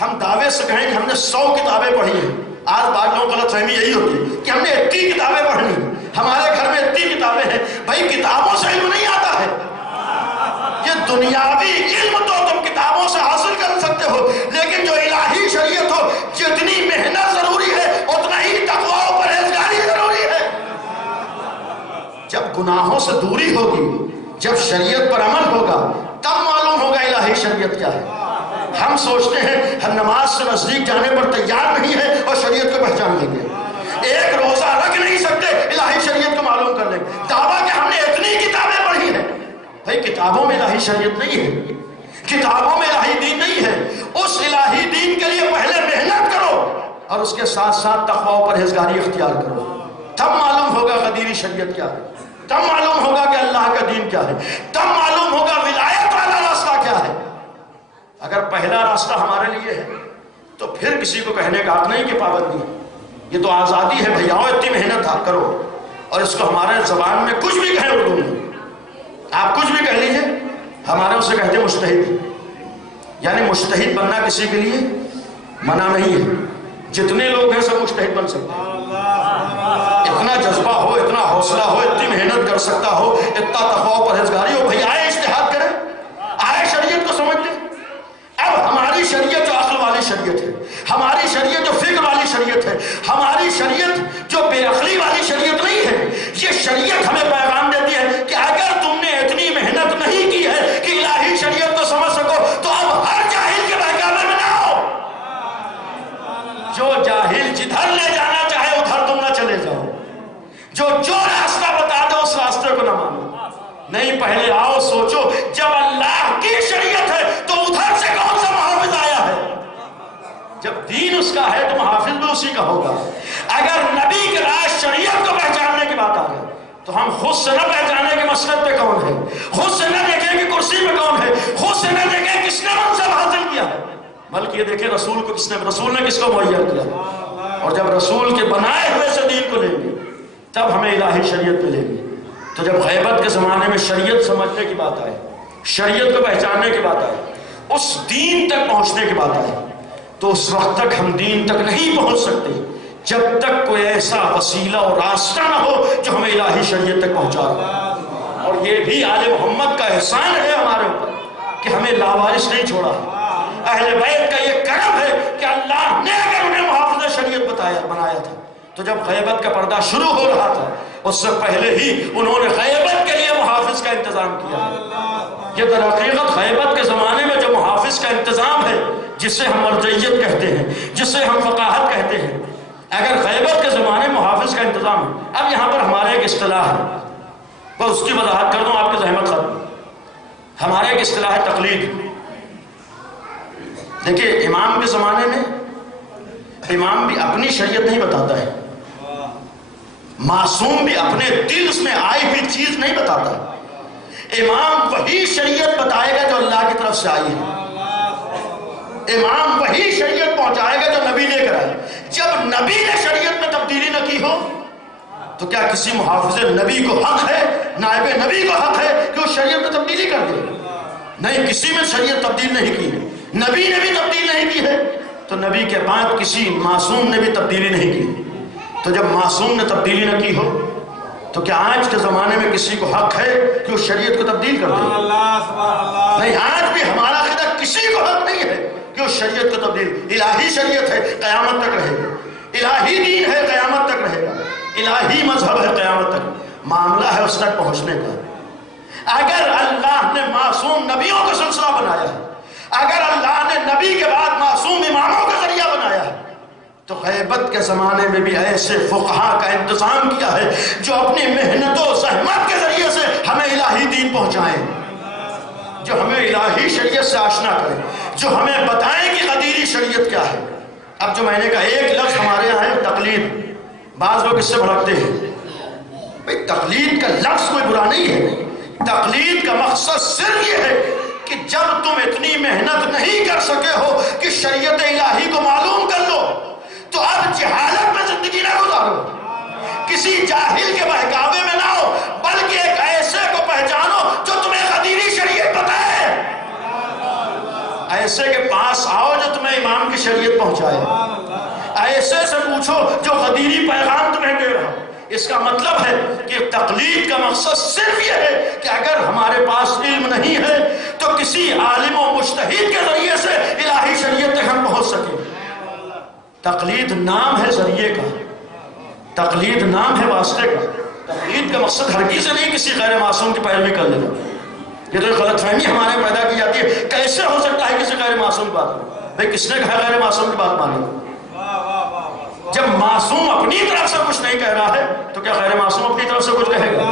ہم دعوے سے کہیں کہ ہم نے 100 کتابیں پڑھی ہیں. آج بعض لوگوں غلط فہمی یہی ہوتی ہے کہ ہم نے اتنی کتابیں پڑھنی، ہمارے گھر میں اتنی کتابیں ہیں. بھائی کتابوں سے علم نہیں آتا ہے، یہ دنیاوی علم تو تم کتابوں سے حاصل کر سکتے ہو، لیکن جو الہی شریعت ہو، جتنی محنت ضروری ہے اتنا ہی تقویٰ و پرہیزگاری ضروری ہے. جب گناہوں سے دوری ہوگی، جب شریعت پر عمل ہوگا، تب معلوم ہوگا الہی شریعت کیا ہے. ہم سوچتے ہیں ہم نماز سے نزدیک جانے پر تیار نہیں ہے اور شریعت کو پہچان لیں گے. ایک روزہ رکھ نہیں سکتے الہی شریعت کو معلوم کر لیں گے. دعویٰ کہ ہم نے اتنی کتابیں پڑھی ہیں. بھائی کتابوں میں الہی شریعت نہیں ہے، کتابوں میں الہی دین نہیں ہے. اس الہی دین کے لیے پہلے محنت کرو اور اس کے ساتھ ساتھ تقوی و پرہیزگاری اختیار کرو. تب معلوم ہوگا قدیری شریعت کیا ہے, تب معلوم ہوگا کہ اللہ کا دین کیا ہے, تب معلوم ہوگا ولایت والا راستہ کیا ہے. اگر پہلا راستہ ہمارے لیے ہے تو پھر کسی کو کہنے کا حق نہیں کہ پابندی ہے. یہ تو آزادی ہے بھائی, آؤ اتنی محنت آپ کرو. اور اس کو ہمارے زبان میں کچھ بھی کہیں اردو میں, آپ کچھ بھی کہہ لیجئے, ہمارے اسے کہتے ہیں مجتہد. یعنی مجتہد بننا کسی کے لیے منع نہیں ہے. جتنے لوگ ہیں سب مجتہد بن سکتے ہیں. اتنا جذبہ ہو, اتنا حوصلہ ہو, اتنی محنت کر سکتا ہو, اتنا تقوی و پرہیزگاری ہو, بھائی آئے اجتہاد کریں, آئے شریعت کو سمجھ لیں. اب ہماری شریعت جو عقل والی شریعت ہے, ہماری شریعت جو فکر والی شریعت ہے, ہماری شریعت جو بے عقلی والی شریعت نہیں ہے, یہ شریعت ہمیں پیغام دیتی ہے کہ اگر تم نے اتنی محنت نہیں کی ہے کہ الہی شریعت کو سمجھ سکو تو اب ہر جاہل کے بہکاوے میں نہ ہو. جو جاہل جدھر لے جانا چاہے ادھر تم نہ چلے جاؤ. جو راستہ بتا دو اس راستے کو نہ مانو. نہیں, پہلے آؤ سوچو, جب اللہ کی شریعت ہے تو ادھر سے کون سا محافظ آیا ہے؟ جب دین اس کا ہے تو محافظ بھی اسی کا ہوگا. اگر نبی کے راز شریعت کو پہچاننے کی بات آ گئی تو ہم خود سے نہ پہچانے کہ مسند پہ کون ہے, خود سے نہ دیکھیں کہ کرسی پہ کون ہے, خود سے نہ دیکھیں کس نے منصب حاصل کیا ہے, بلکہ یہ دیکھیں رسول کو رسول نے کس کو مہیا کیا. اور جب رسول کے بنائے ہوئے سے دین کو لیں گے تب ہمیں الہی شریعت ملے گی. تو جب غیبت کے زمانے میں شریعت سمجھنے کی بات آئے, شریعت کو پہچاننے کی بات آئے, اس دین تک پہنچنے کی بات آئے, تو اس وقت تک ہم دین تک نہیں پہنچ سکتے جب تک کوئی ایسا وسیلہ اور راستہ نہ ہو جو ہمیں الہی شریعت تک پہنچا. اور یہ بھی آل محمد کا احسان ہے ہمارے اوپر کہ ہمیں لاوارث نہیں چھوڑا. اہل بیت کا یہ کرم ہے کہ اللہ نے اگر انہیں محافظ شریعت بنایا تھا تو جب غیبت کا پردہ شروع ہو رہا تھا اس سے پہلے ہی انہوں نے غیبت کے لیے محافظ کا انتظام کیا. یہ در حقیقت غیبت کے زمانے میں جو محافظ کا انتظام ہے, جسے ہم مرجعیت کہتے ہیں, جسے ہم فقاہت کہتے ہیں, اگر غیبت کے زمانے میں محافظ کا انتظام ہے. اب یہاں پر ہمارے ایک اصطلاح ہے, وہ اس کی وضاحت کر دوں آپ کی زحمت ختم. ہمارے ایک اصطلاح ہے تقلید. دیکھیے, امام کے زمانے میں امام بھی اپنی شریعت نہیں بتاتا ہے, معصوم بھی اپنے دل میں آئی ہوئی چیز نہیں بتاتا. امام وہی شریعت بتائے گا جو اللہ کی طرف سے آئی ہے. امام وہی شریعت پہنچائے گا جو نبی لے کر آئے. جب نبی نے شریعت میں تبدیلی نہ کی ہو تو کیا کسی محافظ نبی کو حق ہے, نائب نبی کو حق ہے کہ وہ شریعت میں تبدیلی کر دے؟ نہیں, کسی میں شریعت تبدیل نہیں کی ہے, نبی نے بھی تبدیل نہیں کی ہے, تو نبی کے بعد کسی معصوم نے بھی تبدیلی نہیں کی. تو جب معصوم نے تبدیلی نہ کی ہو تو کیا آج کے زمانے میں کسی کو حق ہے کہ وہ شریعت کو تبدیل کر دے؟ نہیں, آج بھی ہمارا خدا کسی کو حق نہیں ہے کہ وہ شریعت کو تبدیل. الہی شریعت ہے, قیامت تک رہے گا. الہی دین ہے, قیامت تک رہے گا. الہی مذہب ہے, قیامت تک. معاملہ ہے اس تک پہنچنے کا. اگر اللہ نے معصوم نبیوں کا سلسلہ بنایا ہے, اگر اللہ نے نبی کے بعد معصوم اماموں کا ذریعہ بنایا ہے, تو غیبت کے زمانے میں بھی ایسے فقہا کا انتظام کیا ہے جو اپنی محنت و زحمت کے ذریعے سے ہمیں الہی دین پہنچائیں, جو ہمیں الہی شریعت سے آشنا کریں, جو ہمیں بتائیں کہ قدیری شریعت کیا ہے. اب جو میں نے کہا, ایک لفظ ہمارے یہاں ہے تقلید. بعض لوگ اس سے بھڑکتے ہیں. بھئی تقلید کا لفظ کوئی برا نہیں ہے. تقلید کا مقصد صرف یہ ہے کہ جب تم اتنی محنت نہیں کر سکے ہو کہ شریعت الہی کو معلوم کر لو تو اب جہالت میں زندگی نہ گزارو, کسی جاہل کے بہکاوے میں نہ ہو, بلکہ ایک ایسے کو پہچانو جو تمہیں قدیری شریعت بتائے, ایسے کے پاس آؤ جو تمہیں امام کی شریعت پہنچائے, ایسے سے پوچھو جو قدیری پیغام تمہیں دے رہا. اس کا مطلب ہے کہ تقلید کا مقصد صرف یہ ہے کہ اگر ہمارے پاس علم نہیں ہے تو کسی عالم و مجتہد کے ذریعے سے الہی شریعت تک ہم پہنچ سکیں. تقلید نام ہے ذریعے کا, تقلید نام ہے واسطے کا. تقلید کا مقصد ہرگز نہیں کسی غیر معصوم کی پیروی کر لینا. یہ تو ایک غلط فہمی ہمارے پیدا کی جاتی ہے. کیسے ہو سکتا ہے کسی غیر معصوم کی بات کرے؟ بھائی کس نے کہا غیر معصوم کی بات مانی؟ جب معصوم اپنی طرف سے کچھ نہیں کہہ رہا ہے تو کیا غیر معصوم اپنی طرف سے کچھ کہے گا؟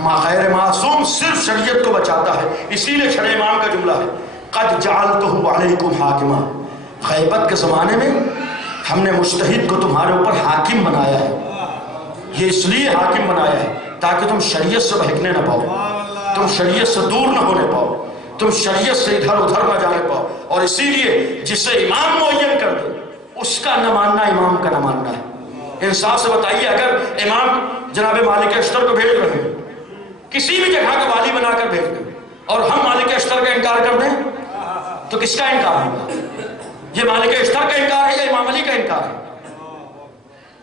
غیر معصوم صرف شریعت کو بچاتا ہے. اسی لیے چھٹے امام کا جملہ ہے قد جعلتہ علیکم حاکما. غیبت کے زمانے میں ہم نے مجتہد کو تمہارے اوپر حاکم بنایا ہے. یہ اس لیے حاکم بنایا ہے تاکہ تم شریعت سے بہکنے نہ پاؤ, تم شریعت سے دور نہ ہونے پاؤ, تم شریعت سے ادھر ادھر نہ جانے پاؤ. اور اسی لیے جسے امام معین کر دے اس کا نہ ماننا امام کا نہ ماننا ہے. انصاف سے بتائیے, اگر امام جناب مالک اشتر کو بھیج رہے ہیں, کسی بھی جگہ کا والی بنا کر بھیج دیں, اور ہم مالک اشتر کا انکار کر دیں تو کس کا انکار ہوگا؟ یہ مالک اشتر کا انکار ہے یا امام علی کا انکار ہے؟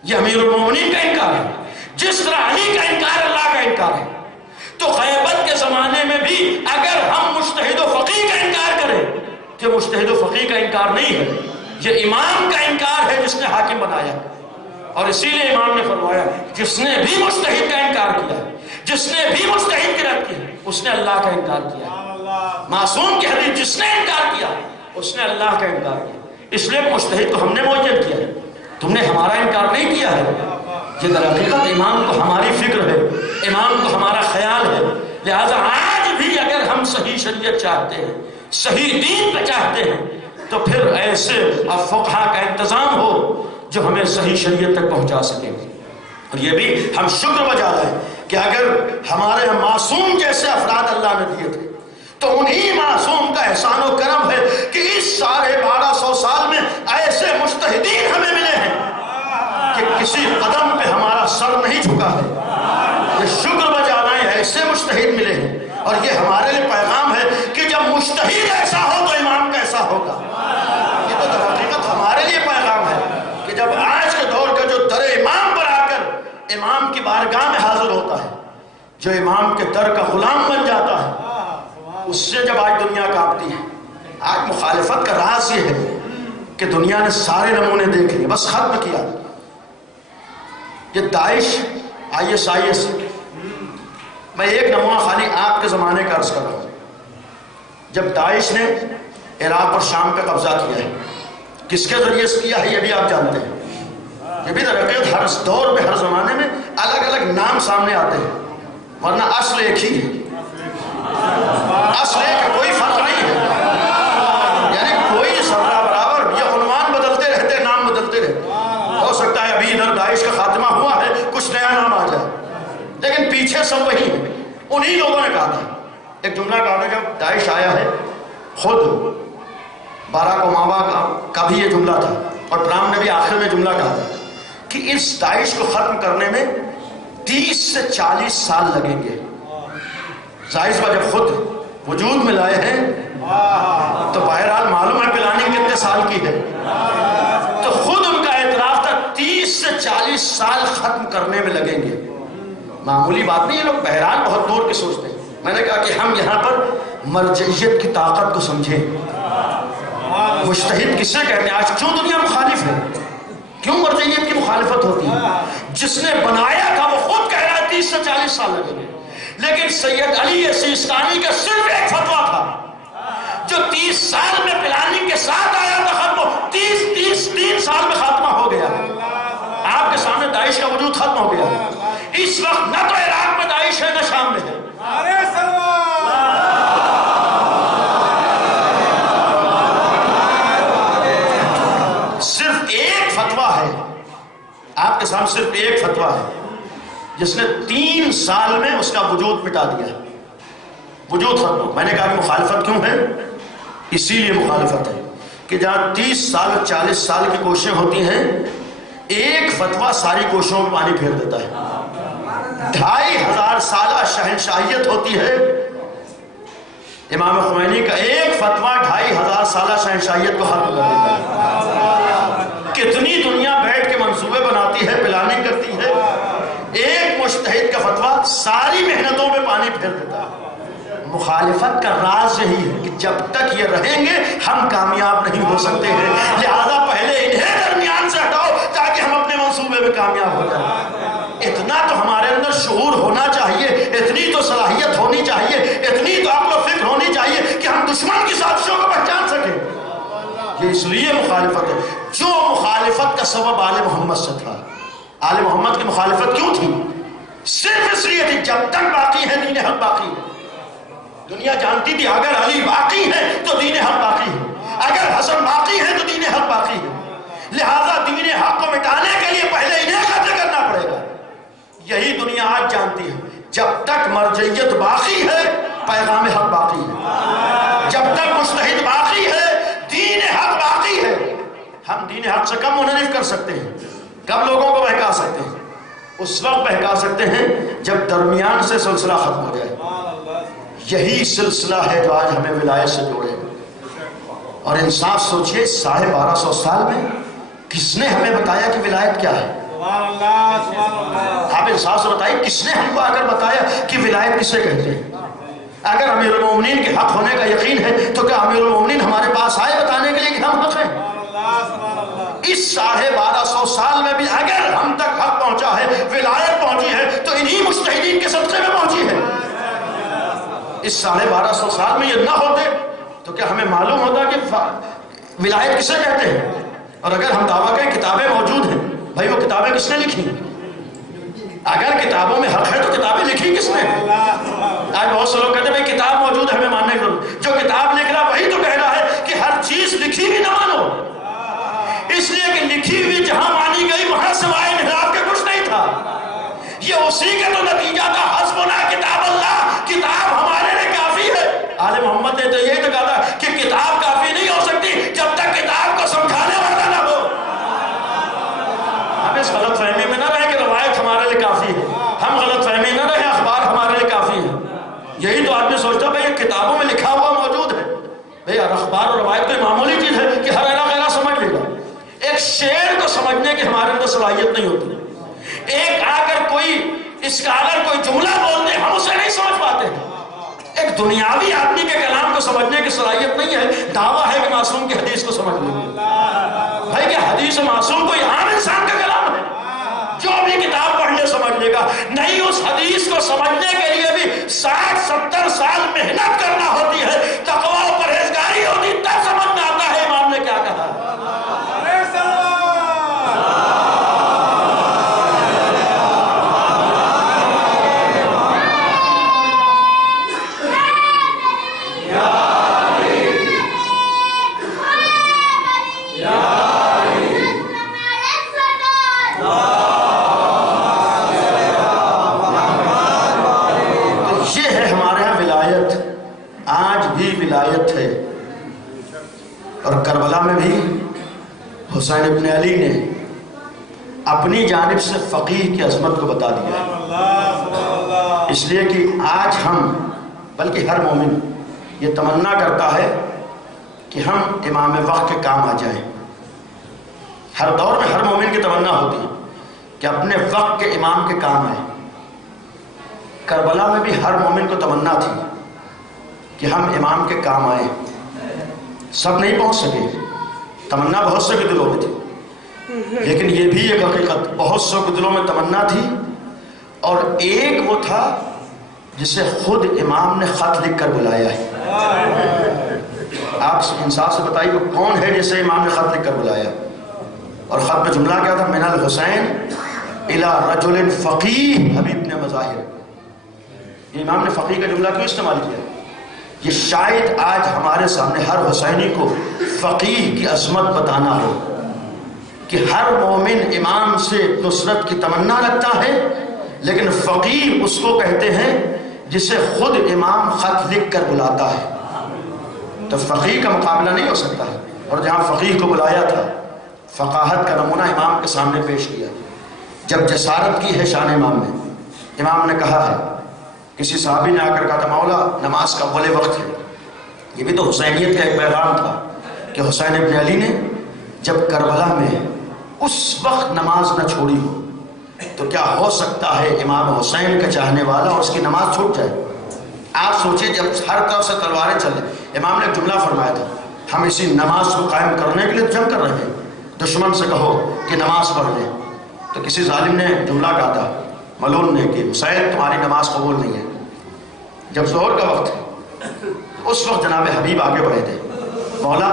یہ امیر المومنین کا انکار ہے. جس طرح علی کا انکار اللہ کا انکار ہے. تو غیبت کے زمانے میں بھی اگر ہم مجتہد و فقیہ کا انکار کریں, کہ مجتہد و فقیہ کا انکار نہیں ہے, یہ امام کا انکار ہے جس نے حاکم بنایا. اور اسی لیے امام نے فرمایا جس نے بھی مجتہد کا انکار کیا, جس نے بھی مجتہد کی رد کی, اس نے اللہ کا انکار کیا. معصوم کی حدیث جس نے انکار کیا اس نے اللہ کا انکار کیا. اس لیے مجتہد کو ہم نے معین کیا ہے, تم نے ہمارا انکار نہیں کیا ہے. یہ در حقیقت امام کو ہماری فکر ہے, امام کو ہمارا خیال ہے. لہذا آج بھی اگر ہم صحیح شریعت چاہتے ہیں, صحیح دین پہ چاہتے ہیں, تو پھر ایسے فقہا کا انتظام ہو جو ہمیں صحیح شریعت تک پہنچا سکیں. اور یہ بھی ہم شکر بجا رہے ہیں کہ اگر ہمارے معصوم جیسے افراد اللہ نے دیے تھے تو انہی معصوم کا احسان و کرم ہے کہ اس 1250 سال میں ایسے مجتہدین ہمیں ملے ہیں کہ کسی قدم پہ ہمارا سر نہیں جھکا ہے. یہ شکر بجانا ہے, ایسے مجتہد ملے ہیں. اور یہ ہمارے لیے پیغام ہے کہ جب مجتہد ایسا ہو تو امام کیسا ہوگا. یہ تو در حقیقت ہمارے لیے پیغام ہے کہ جب آج کے دور کا جو در امام پر آ کر امام کی بارگاہ میں حاضر ہوتا ہے, جو امام کے در کا غلام بن جاتا ہے, اس سے جب آج دنیا کانپتی ہے. آج مخالفت کا راز یہ ہے کہ دنیا نے سارے نمونے دیکھ لیے, بس ختم کیا. یہ داعش IS, میں ایک نمونہ خالی آپ کے زمانے کا عرض کر رہا ہوں. جب داعش نے عراق اور شام پہ قبضہ کیا ہے, کس کے ذریعے سے کیا ہے یہ بھی آپ جانتے ہیں. یہ بھی در حقیقت ہر دور میں ہر زمانے میں الگ الگ نام سامنے آتے ہیں, ورنہ اصل ایک ہی ہے. اصل ہے کہ کوئی فرق نہیں ہے, یعنی کوئی سبرا برابر, یہ عنوان بدلتے رہتے, نام بدلتے رہتے. ہو سکتا ہے ابھی ادھر داعش کا خاتمہ ہوا ہے, کچھ نیا نام آ جائے, لیکن پیچھے سب وہی ہے. انہی لوگوں نے کہا تھا, ایک جملہ کہا تھا جب داعش آیا ہے, خود باراک اوباما کا بھی یہ جملہ تھا, اور ٹرمپ نے بھی آخر میں جملہ کہا تھا کہ اس داعش کو ختم کرنے میں 30 سے 40 سال لگیں گے. ظاہر بات جب خود وجود میں لائے ہیں تو بہرحال معلوم ہے پلاننگ کتنے سال کی ہے. تو خود ان کا اعتراف تھا 30 سے 40 سال ختم کرنے میں لگیں گے. معمولی بات نہیں, یہ لوگ بہرحال بہت دور کی سوچتے ہیں. میں نے کہا کہ ہم یہاں پر مرجعیت کی طاقت کو سمجھیں. مجتہد کسے کہتے ہیں؟ آج کیوں دنیا مخالف ہے, کیوں مرجعیت کی مخالفت ہوتی ہے؟ جس نے بنایا تھا وہ خود کہہ رہا ہے 30 سے 40 سال لگیں گے. لیکن سید علی سیستانی کا صرف ایک فتویٰ تھا جو 30 سال میں پلاننگ کے ساتھ آیا تھا, ختم 3 سال میں خاتمہ ہو گیا. آپ کے سامنے داعش کا وجود ختم ہو گیا. اس وقت نہ تو عراق میں داعش ہے نہ شام میں ہے. صرف ایک فتویٰ ہے آپ کے سامنے, صرف ایک فتویٰ ہے جس نے 3 سال میں اس کا وجود مٹا دیا, وجود ختم. میں نے کہا کہ مخالفت کیوں ہے؟ اسی لیے مخالفت ہے کہ جہاں 30 سال 40 سال کی کوششیں ہوتی ہیں, ایک فتویٰ ساری کوششوں میں پانی پھیر دیتا ہے. 2500 سالہ شہنشاہیت ہوتی ہے. امام خمینی کا ایک فتویٰ 2500 سالہ شہنشاہیت کو ختم کر دیتا ہے. کتنی دنیا بیٹھ کے منصوبے بناتی ہے, پلاننگ کرتی ہے, ایک مجتہد کا فتویٰ ساری محنتوں میں پانی پھیر دیتا ہے. مخالفت کا راز یہی ہے کہ جب تک یہ رہیں گے ہم کامیاب نہیں ہو سکتے ہیں. لہذا پہلے انہیں درمیان سے ہٹاؤ تاکہ ہم اپنے منصوبے میں کامیاب ہو جائیں. اتنا تو ہمارے اندر شعور ہونا چاہیے, اتنی تو صلاحیت ہونی چاہیے, اتنی تو عقل و فکر ہونی چاہیے کہ ہم دشمن کی سازشوں کو پہچان سکیں. یہ اس لیے مخالفت ہے. جو مخالفت کا سبب آل محمد سے تھا, آل محمد کی مخالفت کیوں تھی؟ صرف اس لیے لیے تھی جب تک باقی ہے دین حق باقی ہے. دنیا جانتی تھی اگر علی باقی ہے تو دین حق باقی ہے، اگر حسن باقی ہے تو دین حق باقی ہے. لہذا دین حق کو مٹانے کے لیے پہلے انہیں قتل کرنا پڑے گا. یہی دنیا آج جانتی ہے جب تک مرجعیت باقی ہے پیغام حق باقی ہے، جب تک مجتہد باقی ہے دین حق باقی ہے. ہم دین حق سے کب منحرف کر سکتے ہیں؟ کب لوگوں کو بہکا سکتے ہیں؟ اس وقت بہکا سکتے ہیں جب درمیان سے سلسلہ ختم ہو جائے. یہی سلسلہ ہے جو آج ہمیں ولایت سے جوڑے. اور انصاف سوچئے 1250 سال میں کس نے ہمیں بتایا کہ ولایت کیا ہے؟ آپ انصاف سے بتائیے کس نے ہم کو آ کر بتایا کہ ولایت کسے کہتے ہیں؟ اگر امیر المومنین کے حق ہونے کا یقین ہے تو کیا امیر المومنین ہمارے پاس آئے بتانے کے لیے کہ ہم حق ہیں؟ اس 1250 سال میں بھی اگر ہم تک حق پہنچا ہے، ولایت پہنچی ہے تو انہی مجتہدین کے صدقے میں پہنچی ہے. اس 1250 سال میں یہ نہ ہوتے تو کیا ہمیں معلوم ہوتا کہ ولایت کسے کہتے ہیں؟ اور اگر ہم دعویٰ کریں کتابیں موجود ہیں، بھائی وہ کتابیں کس نے لکھی؟ اگر کتابوں میں حق ہے تو کتابیں لکھی کس نے؟ آج بہت سے لوگ کہتے ہیں بھائی کتاب موجود ہے ہمیں ماننے کی ضرورت. جو کتاب لکھ رہا وہی تو کہہ رہا ہے کہ ہر چیز لکھی بھی نہ مانو، اس لیے کہ لکھی ہوئی جہاں مانی گئی وہاں سوائے محراب کے کچھ نہیں تھا. یہ اسی کا تو نتیجہ تھا حسبنا کتاب اللہ، کتاب ہمارے لیے کافی ہے. آل محمد نے تو یہ تو کہا تھا کہ کتاب کافی نہیں ہو سکتی جب تک کتاب کو سمجھانے والا نہ ہو. ہم اس غلط فہمی میں نہ رہے کہ روایت ہمارے لیے کافی ہے، ہم غلط فہمی نہ رہے اخبار ہمارے لیے کافی ہے. یہی تو آدمی سوچتا بھائی کتابوں میں لکھا ہوا موجود ہے. بھئی اخبار اور روایت کوئی معمولی چیز ہے کہ ہر ایرا سمجھ لے گا. ایک شعر کو سمجھنے کی ہمارے اندر صلاحیت نہیں ہوتی. ایک آ کر کوئی اس کا اگر کوئی جملہ بولتے ہم اسے نہیں سمجھ پاتے. ایک دنیاوی آدمی کے کلام کو سمجھنے کی صلاحیت نہیں ہے. دعویٰ ہے کہ معصوم کی حدیث کو سمجھ لیں گے. بھائی کہ حدیث معصوم کوئی عام انسان کا کلام ہے؟ جو بھی کتاب پڑھ لے سمجھ لے گا. نہیں، اس حدیث کو سمجھنے کے لیے بھی 60-70 سال محنت کرنا ہوتی ہے، تقویٰ و پرہیزگاری ہوتی، تب سمجھ میں آتا ہے امام نے کیا کہا. اور کربلا میں بھی حسین ابن علی نے اپنی جانب سے فقیہ کی عظمت کو بتا دیا. اس لیے کہ آج ہم بلکہ ہر مومن یہ تمنا کرتا ہے کہ ہم امام وقت کے کام آ جائیں. ہر دور میں ہر مومن کی تمنا ہوتی ہے کہ اپنے وقت کے امام کے کام آئے. کربلا میں بھی ہر مومن کو تمنا تھی کہ ہم امام کے کام آئیں. سب نہیں پہنچ سکے، تمنا بہت سے کے دلوں میں تھی، لیکن یہ بھی ایک حقیقت بہت سے کے دلوں میں تمنا تھی. اور ایک وہ تھا جسے خود امام نے خط لکھ کر بلایا ہے. آپ انصاف سے بتائیے وہ کون ہے جسے امام نے خط لکھ کر بلایا؟ اور خط میں جملہ کیا تھا؟ من الحسین الی رجل فقیہ حبیب نے مظاہر. یہ امام نے فقیہ کا جملہ کیوں استعمال کیا؟ یہ شاید آج ہمارے سامنے ہر حسینی کو فقیہ کی عظمت بتانا ہو کہ ہر مومن امام سے نصرت کی تمنا رکھتا ہے، لیکن فقیہ اس کو کہتے ہیں جسے خود امام خط لکھ کر بلاتا ہے. تو فقیہ کا مقابلہ نہیں ہو سکتا ہے. اور جہاں فقیہ کو بلایا تھا فقاہت کا نمونہ امام کے سامنے پیش کیا. جب جسارت کی ہے شان امام نے، امام نے کہا ہے، کسی صحابی نے آ کر کہا تھا مولا نماز کا اول وقت ہے. یہ بھی تو حسینیت کا ایک پیغام تھا کہ حسین ابن علی نے جب کربلا میں اس وقت نماز نہ چھوڑی ہو تو کیا ہو سکتا ہے امام حسین کا چاہنے والا اور اس کی نماز چھوٹ جائے. آپ سوچیں جب ہر طرف سے تلواریں چلیں. امام نے ایک جملہ فرمایا تھا، ہم اسی نماز کو قائم کرنے کے لیے جنگ کر رہے ہیں. دشمن سے کہو کہ نماز پڑھ لیں. تو کسی ظالم نے جملہ کہا تھا ملون نے کہ حسین تمہاری نماز قبول نہیں ہے. جب ظہر کا وقت ہے اس وقت جناب حبیب آگے بڑھے تھے، مولا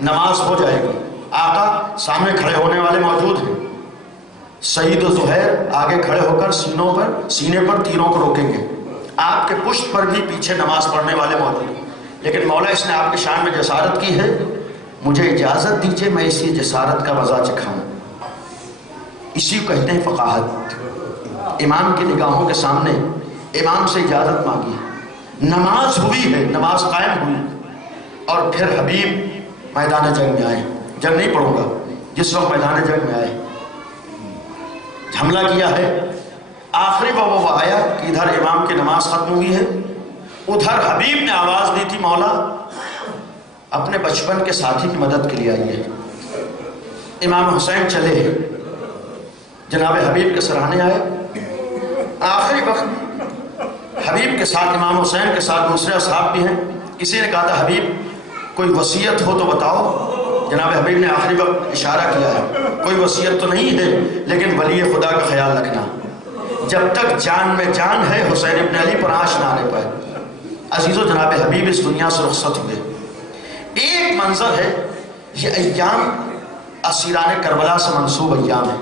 نماز ہو جائے گی. آقا سامنے کھڑے ہونے والے موجود ہیں. سعید و زہیر آگے کھڑے ہو کر سینے پر تیروں کو روکیں گے، آپ کے پشت پر بھی پیچھے نماز پڑھنے والے موجود ہیں، لیکن مولا اس نے آپ کی شان میں جسارت کی ہے، مجھے اجازت دیجئے میں اسی جسارت کا مزہ چکھاؤں۔ اسی کو کہتے ہیں فقاہت۔ امام کی نگاہوں کے سامنے امام سے اجازت مانگی، نماز ہوئی ہے، نماز قائم ہوئی، اور پھر حبیب میدان جنگ میں آئے۔ جنگ نہیں پڑھوں گا، جس وقت میدان جنگ میں آئے، حملہ کیا ہے، آخری وہ آیا کہ ادھر امام کی نماز ختم ہوئی ہے، ادھر حبیب نے آواز دی تھی مولا اپنے بچپن کے ساتھی کی مدد کے لیے آئیے۔ امام حسین چلے، جناب حبیب کے سرانے آئے، آخری وقت حبیب کے ساتھ امام حسین کے ساتھ دوسرے اصحاب بھی ہیں۔ کسی نے کہا تھا حبیب کوئی وصیت ہو تو بتاؤ، جناب حبیب نے آخری وقت اشارہ کیا ہے کوئی وصیت تو نہیں ہے، لیکن ولی خدا کا خیال رکھنا، جب تک جان میں جان ہے حسین ابن علی پر آنچ نہ آنے پائے۔ عزیزو جناب حبیب اس دنیا سے رخصت ہوئے۔ ایک منظر ہے، یہ ایام اسیران کربلا سے منسوب ایام ہے،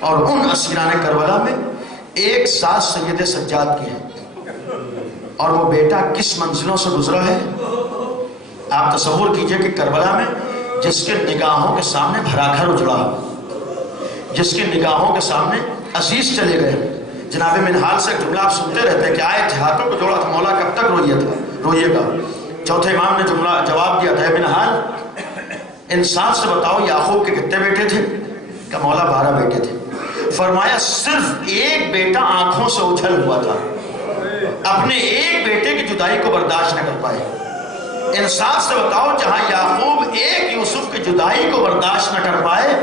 اور ان اسیران کربلا میں ایک ساتھ سید سجاد کی ہے، اور وہ بیٹا کس منزلوں سے گزرا ہے آپ تصور کیجئے کہ کربلا میں جس کے نگاہوں کے سامنے بھرا گھر اجڑا، جس کی نگاہوں کے سامنے عزیز چلے گئے۔ جناب منہال سے ایک جملہ آپ سنتے رہتے ہیں کہ آئے تھے ہاتھوں کو جوڑا تھا، مولا کب تک روئیے گا۔ چوتھے امام نے جملہ جواب دیا تھا، منہال انصاف سے بتاؤ یعقوب کے کتنے بیٹے تھے؟ کہ مولا 12 بیٹے تھے۔ فرمایا صرف ایک بیٹا آنکھوں سے اچھل ہوا تھا، اپنے ایک بیٹے کی جدائی کو برداشت نہ کر پائے۔ انصاف سے بتاؤ جہاں یعقوب ایک یوسف کی جدائی کو برداشت نہ کر پائے،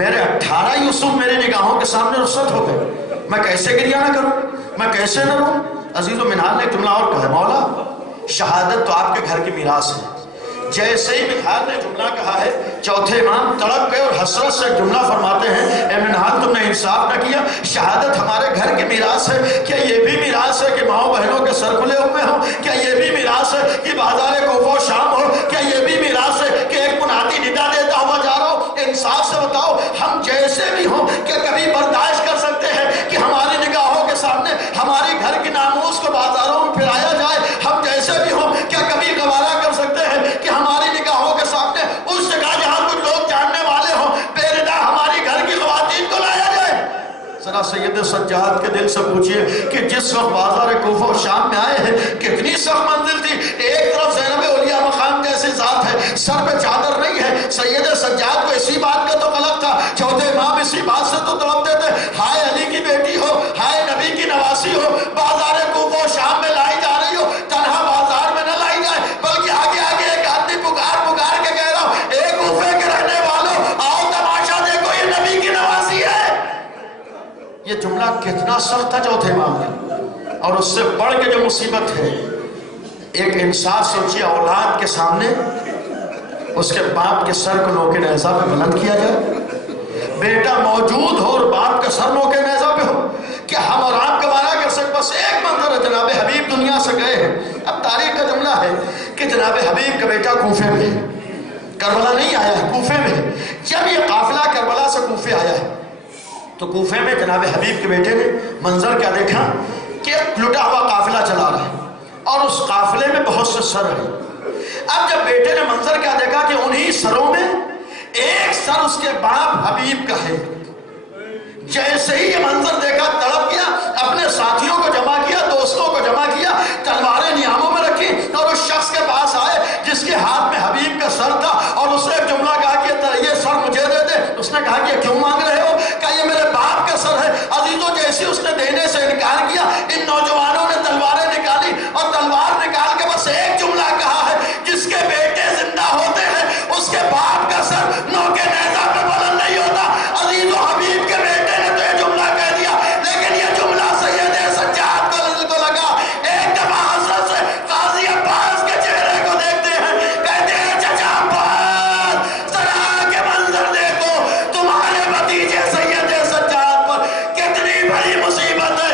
میرے 18 یوسف میرے نگاہوں کے سامنے رخصت ہو گئے، میں کیسے گریہ نہ کروں، میں کیسے نہ روں؟ عزیز و منہال نے ایک جملہ اور کہا، مولا شہادت تو آپ کے گھر کی میراث ہے۔ جیسے ہی منہال نے جملہ کہا ہے، چوتھے امام تڑپ گئے اور حسرت سے جملہ فرماتے ہیں، اے منہال تم نے انصاف نہ کیا، شہادت ہمارے گھر کی میراث ہے، کیا یہ بھی میراث ہے کہ ماؤں بہنوں کے سر کھلے ہوئے ہوں؟ کیا یہ بھی میراث ہے کہ بازار کوفہ و شام ہو؟ کیا یہ بھی میراث ہے کہ ایک منادی ندا دیتا ہوا جا رہا ہو؟ انصاف سے بتاؤ ہم جیسے بھی ہوں کیا کبھی برداشت کر سکتے ہیں کہ ہماری نگاہوں کے سامنے ہماری گھر کی ناموس کو بازاروں میں پھرایا جائے؟ ہم جیسے بھی ہوں کیا کبھی گوارا کر سکتے ہیں کہ ہماری نگاہوں کے سامنے اس جگہ جہاں کچھ لوگ جاننے والے ہوں بے ردا ہماری گھر کی خواتین کو لایا جائے؟ ذرا سید سجاد کے دل سے پوچھئے کہ جس وقت بازار کوفہ و شام میں آئے ہیں کتنی سخت منزل تھی، ایک طرف زینب اولیاء مقام جیسی ذات ہے، سر پہ چادر نہیں ہے، سید سجاد کو اسی بات کا تو قلق تھا، چوتھے امام اسی بات سے تو تڑپتے تھے، ہائے علی کی بیٹی ہو، ہائے نبی کی نواسی ہو، بازار کوفہ و شام میں لائی جا رہی ہو، تنہا بازار میں نہ لائی جائے بلکہ آگے آگے ایک آدمی پکار کے کہہ رہا ہوں، اے کوفے کے رہنے والوں آؤ تماشا دیکھو یہ نبی کی نواسی ہے۔ یہ جملہ کتنا سخت تھا چوتھے امام کا، اور اس سے بڑھ کے جو مصیبت ہے، ایک انصاف سوچیے اولاد کے سامنے اس کے باپ کے سر کو نوکے نیزہ پہ بلند کیا جائے، بیٹا موجود ہو اور باپ کا سر نوکے نیزہ پہ ہو، کیا ہم اور آپ گوارا کر سکتے؟ بس ایک منظر ہے، جناب حبیب دنیا سے گئے ہیں، اب تاریخ کا جملہ ہے کہ جناب حبیب کا بیٹا کوفے میں ہے، کربلا نہیں آیا ہے، کوفے میں ہے۔ جب یہ قافلہ کربلا سے کوفے آیا ہے تو کوفے میں جناب حبیب کے بیٹے نے منظر کیا دیکھا کہ لٹا ہوا قافلہ چلا رہا ہے اور اس قافلے میں بہت سے سر ہیں۔ اب جب بیٹے نے منظر کیا دیکھا کہ انہی سروں میں ایک سر اس کے باپ حبیب کا ہے، جیسے ہی یہ منظر دیکھا تڑپ گیا، اپنے ساتھیوں کو جمع کیا، دوستوں کو جمع کیا، تلواریں نیاموں میں رکھی اور اس شخص کے پاس آئے جس کے ہاتھ میں حبیب کا سر تھا، اور اس نے ایک جملہ کہا کہ یہ سر مجھے دے دے۔ اس نے کہا کہ کیوں مانگ رہے ہو؟ کہا یہ میرے باپ کا سر ہے۔ عزیزوں جیسے اس نے دینے سے انکار کیا، ان نوجوانوں نے تلواریں نکالی اور تلوار نکال کے بس ایک جملہ کہا ہے، جس کے بیٹے زندہ ہوتے ہیں اس کے باپ کا سر نوکے نیزہ پہ بلند نہیں ہوتا۔ عزیزوں حبیب کے بیٹے نے تو یہ جملہ کہہ دیا، لیکن یہ جملہ سید سجاد کو لگا۔ ایک دفعہ حسرت سے قاضی عباس کے چہرے کو دیکھتے ہیں، کہتے ہیں چچا عباس ذرا کے منظر دیکھو، تمہارے بھتیجے سید سجاد پر کتنی بڑی مصیبت ہے۔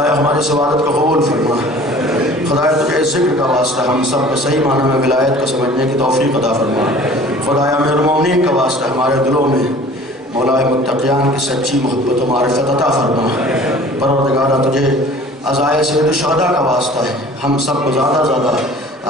خدایا ہماری سعادت کو قبول فرما، خدایا تجھے ذکر کا واسطہ ہم سب کو صحیح معنی میں ولایت کو سمجھنے کی توفیق عطا فرما، خدایا امیر المومنین کا واسطہ ہمارے دلوں میں مولا متقیان کی سچی محبت و معرفت عطا فرما، پروردگارہ تجھے عزائے سید الشہداء کا واسطہ ہے ہم سب کو زیادہ زیادہ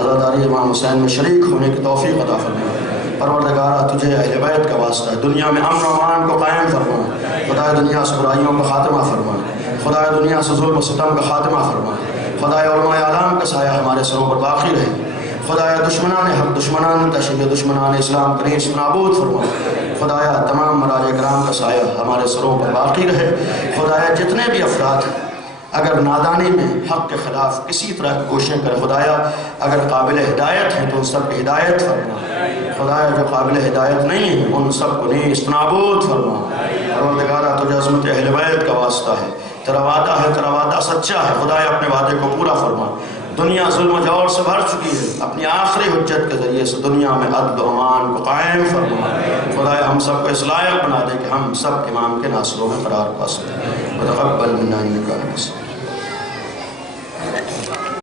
عزاداری امام حسین میں شریک ہونے کی توفیق عطا فرما، پروردگارہ تجھے اہل بیت کا واسطہ ہے دنیا میں امن و امان کو قائم فرما، خدائے دنیا سے برائیوں کا خاتمہ فرما، خدائے دنیا سے ظلم و ستم کا خاتمہ فرما، خدائے علماء اعلام کا سایہ ہمارے سروں پر باقی رہے، خدائے دشمنان حق دشمنان تشیع دشمنان اسلام کا نیز نابود فرما، خدایا تمام مراج کرام کا سایہ ہمارے سروں پر باقی رہے، خدایا جتنے بھی افراد اگر نادانی میں حق کے خلاف کسی طرح کی کوششیں کرے، خدایا اگر قابل ہدایت ہیں تو ان سب کی ہدایت فرما، خدایا جو قابل ہدایت نہیں ہیں ان سب کو نیز نابود فرما، پروردگارہ تجھے عظمت اہل بیت کا واسطہ ہے، تیرا وعدہ ہے، تیرا وعدہ سچا ہے، خدایا اپنے وعدے کو پورا فرما، دنیا ظلم و جور سے بھر چکی ہے، اپنی آخری حجت کے ذریعے سے دنیا میں عدل و امان کو قائم فرما، خدایا ہم سب کو اس لائق بنا دے کہ ہم سب امام کے ناصروں میں قرار پا سکیں، وتقبل منا انک انت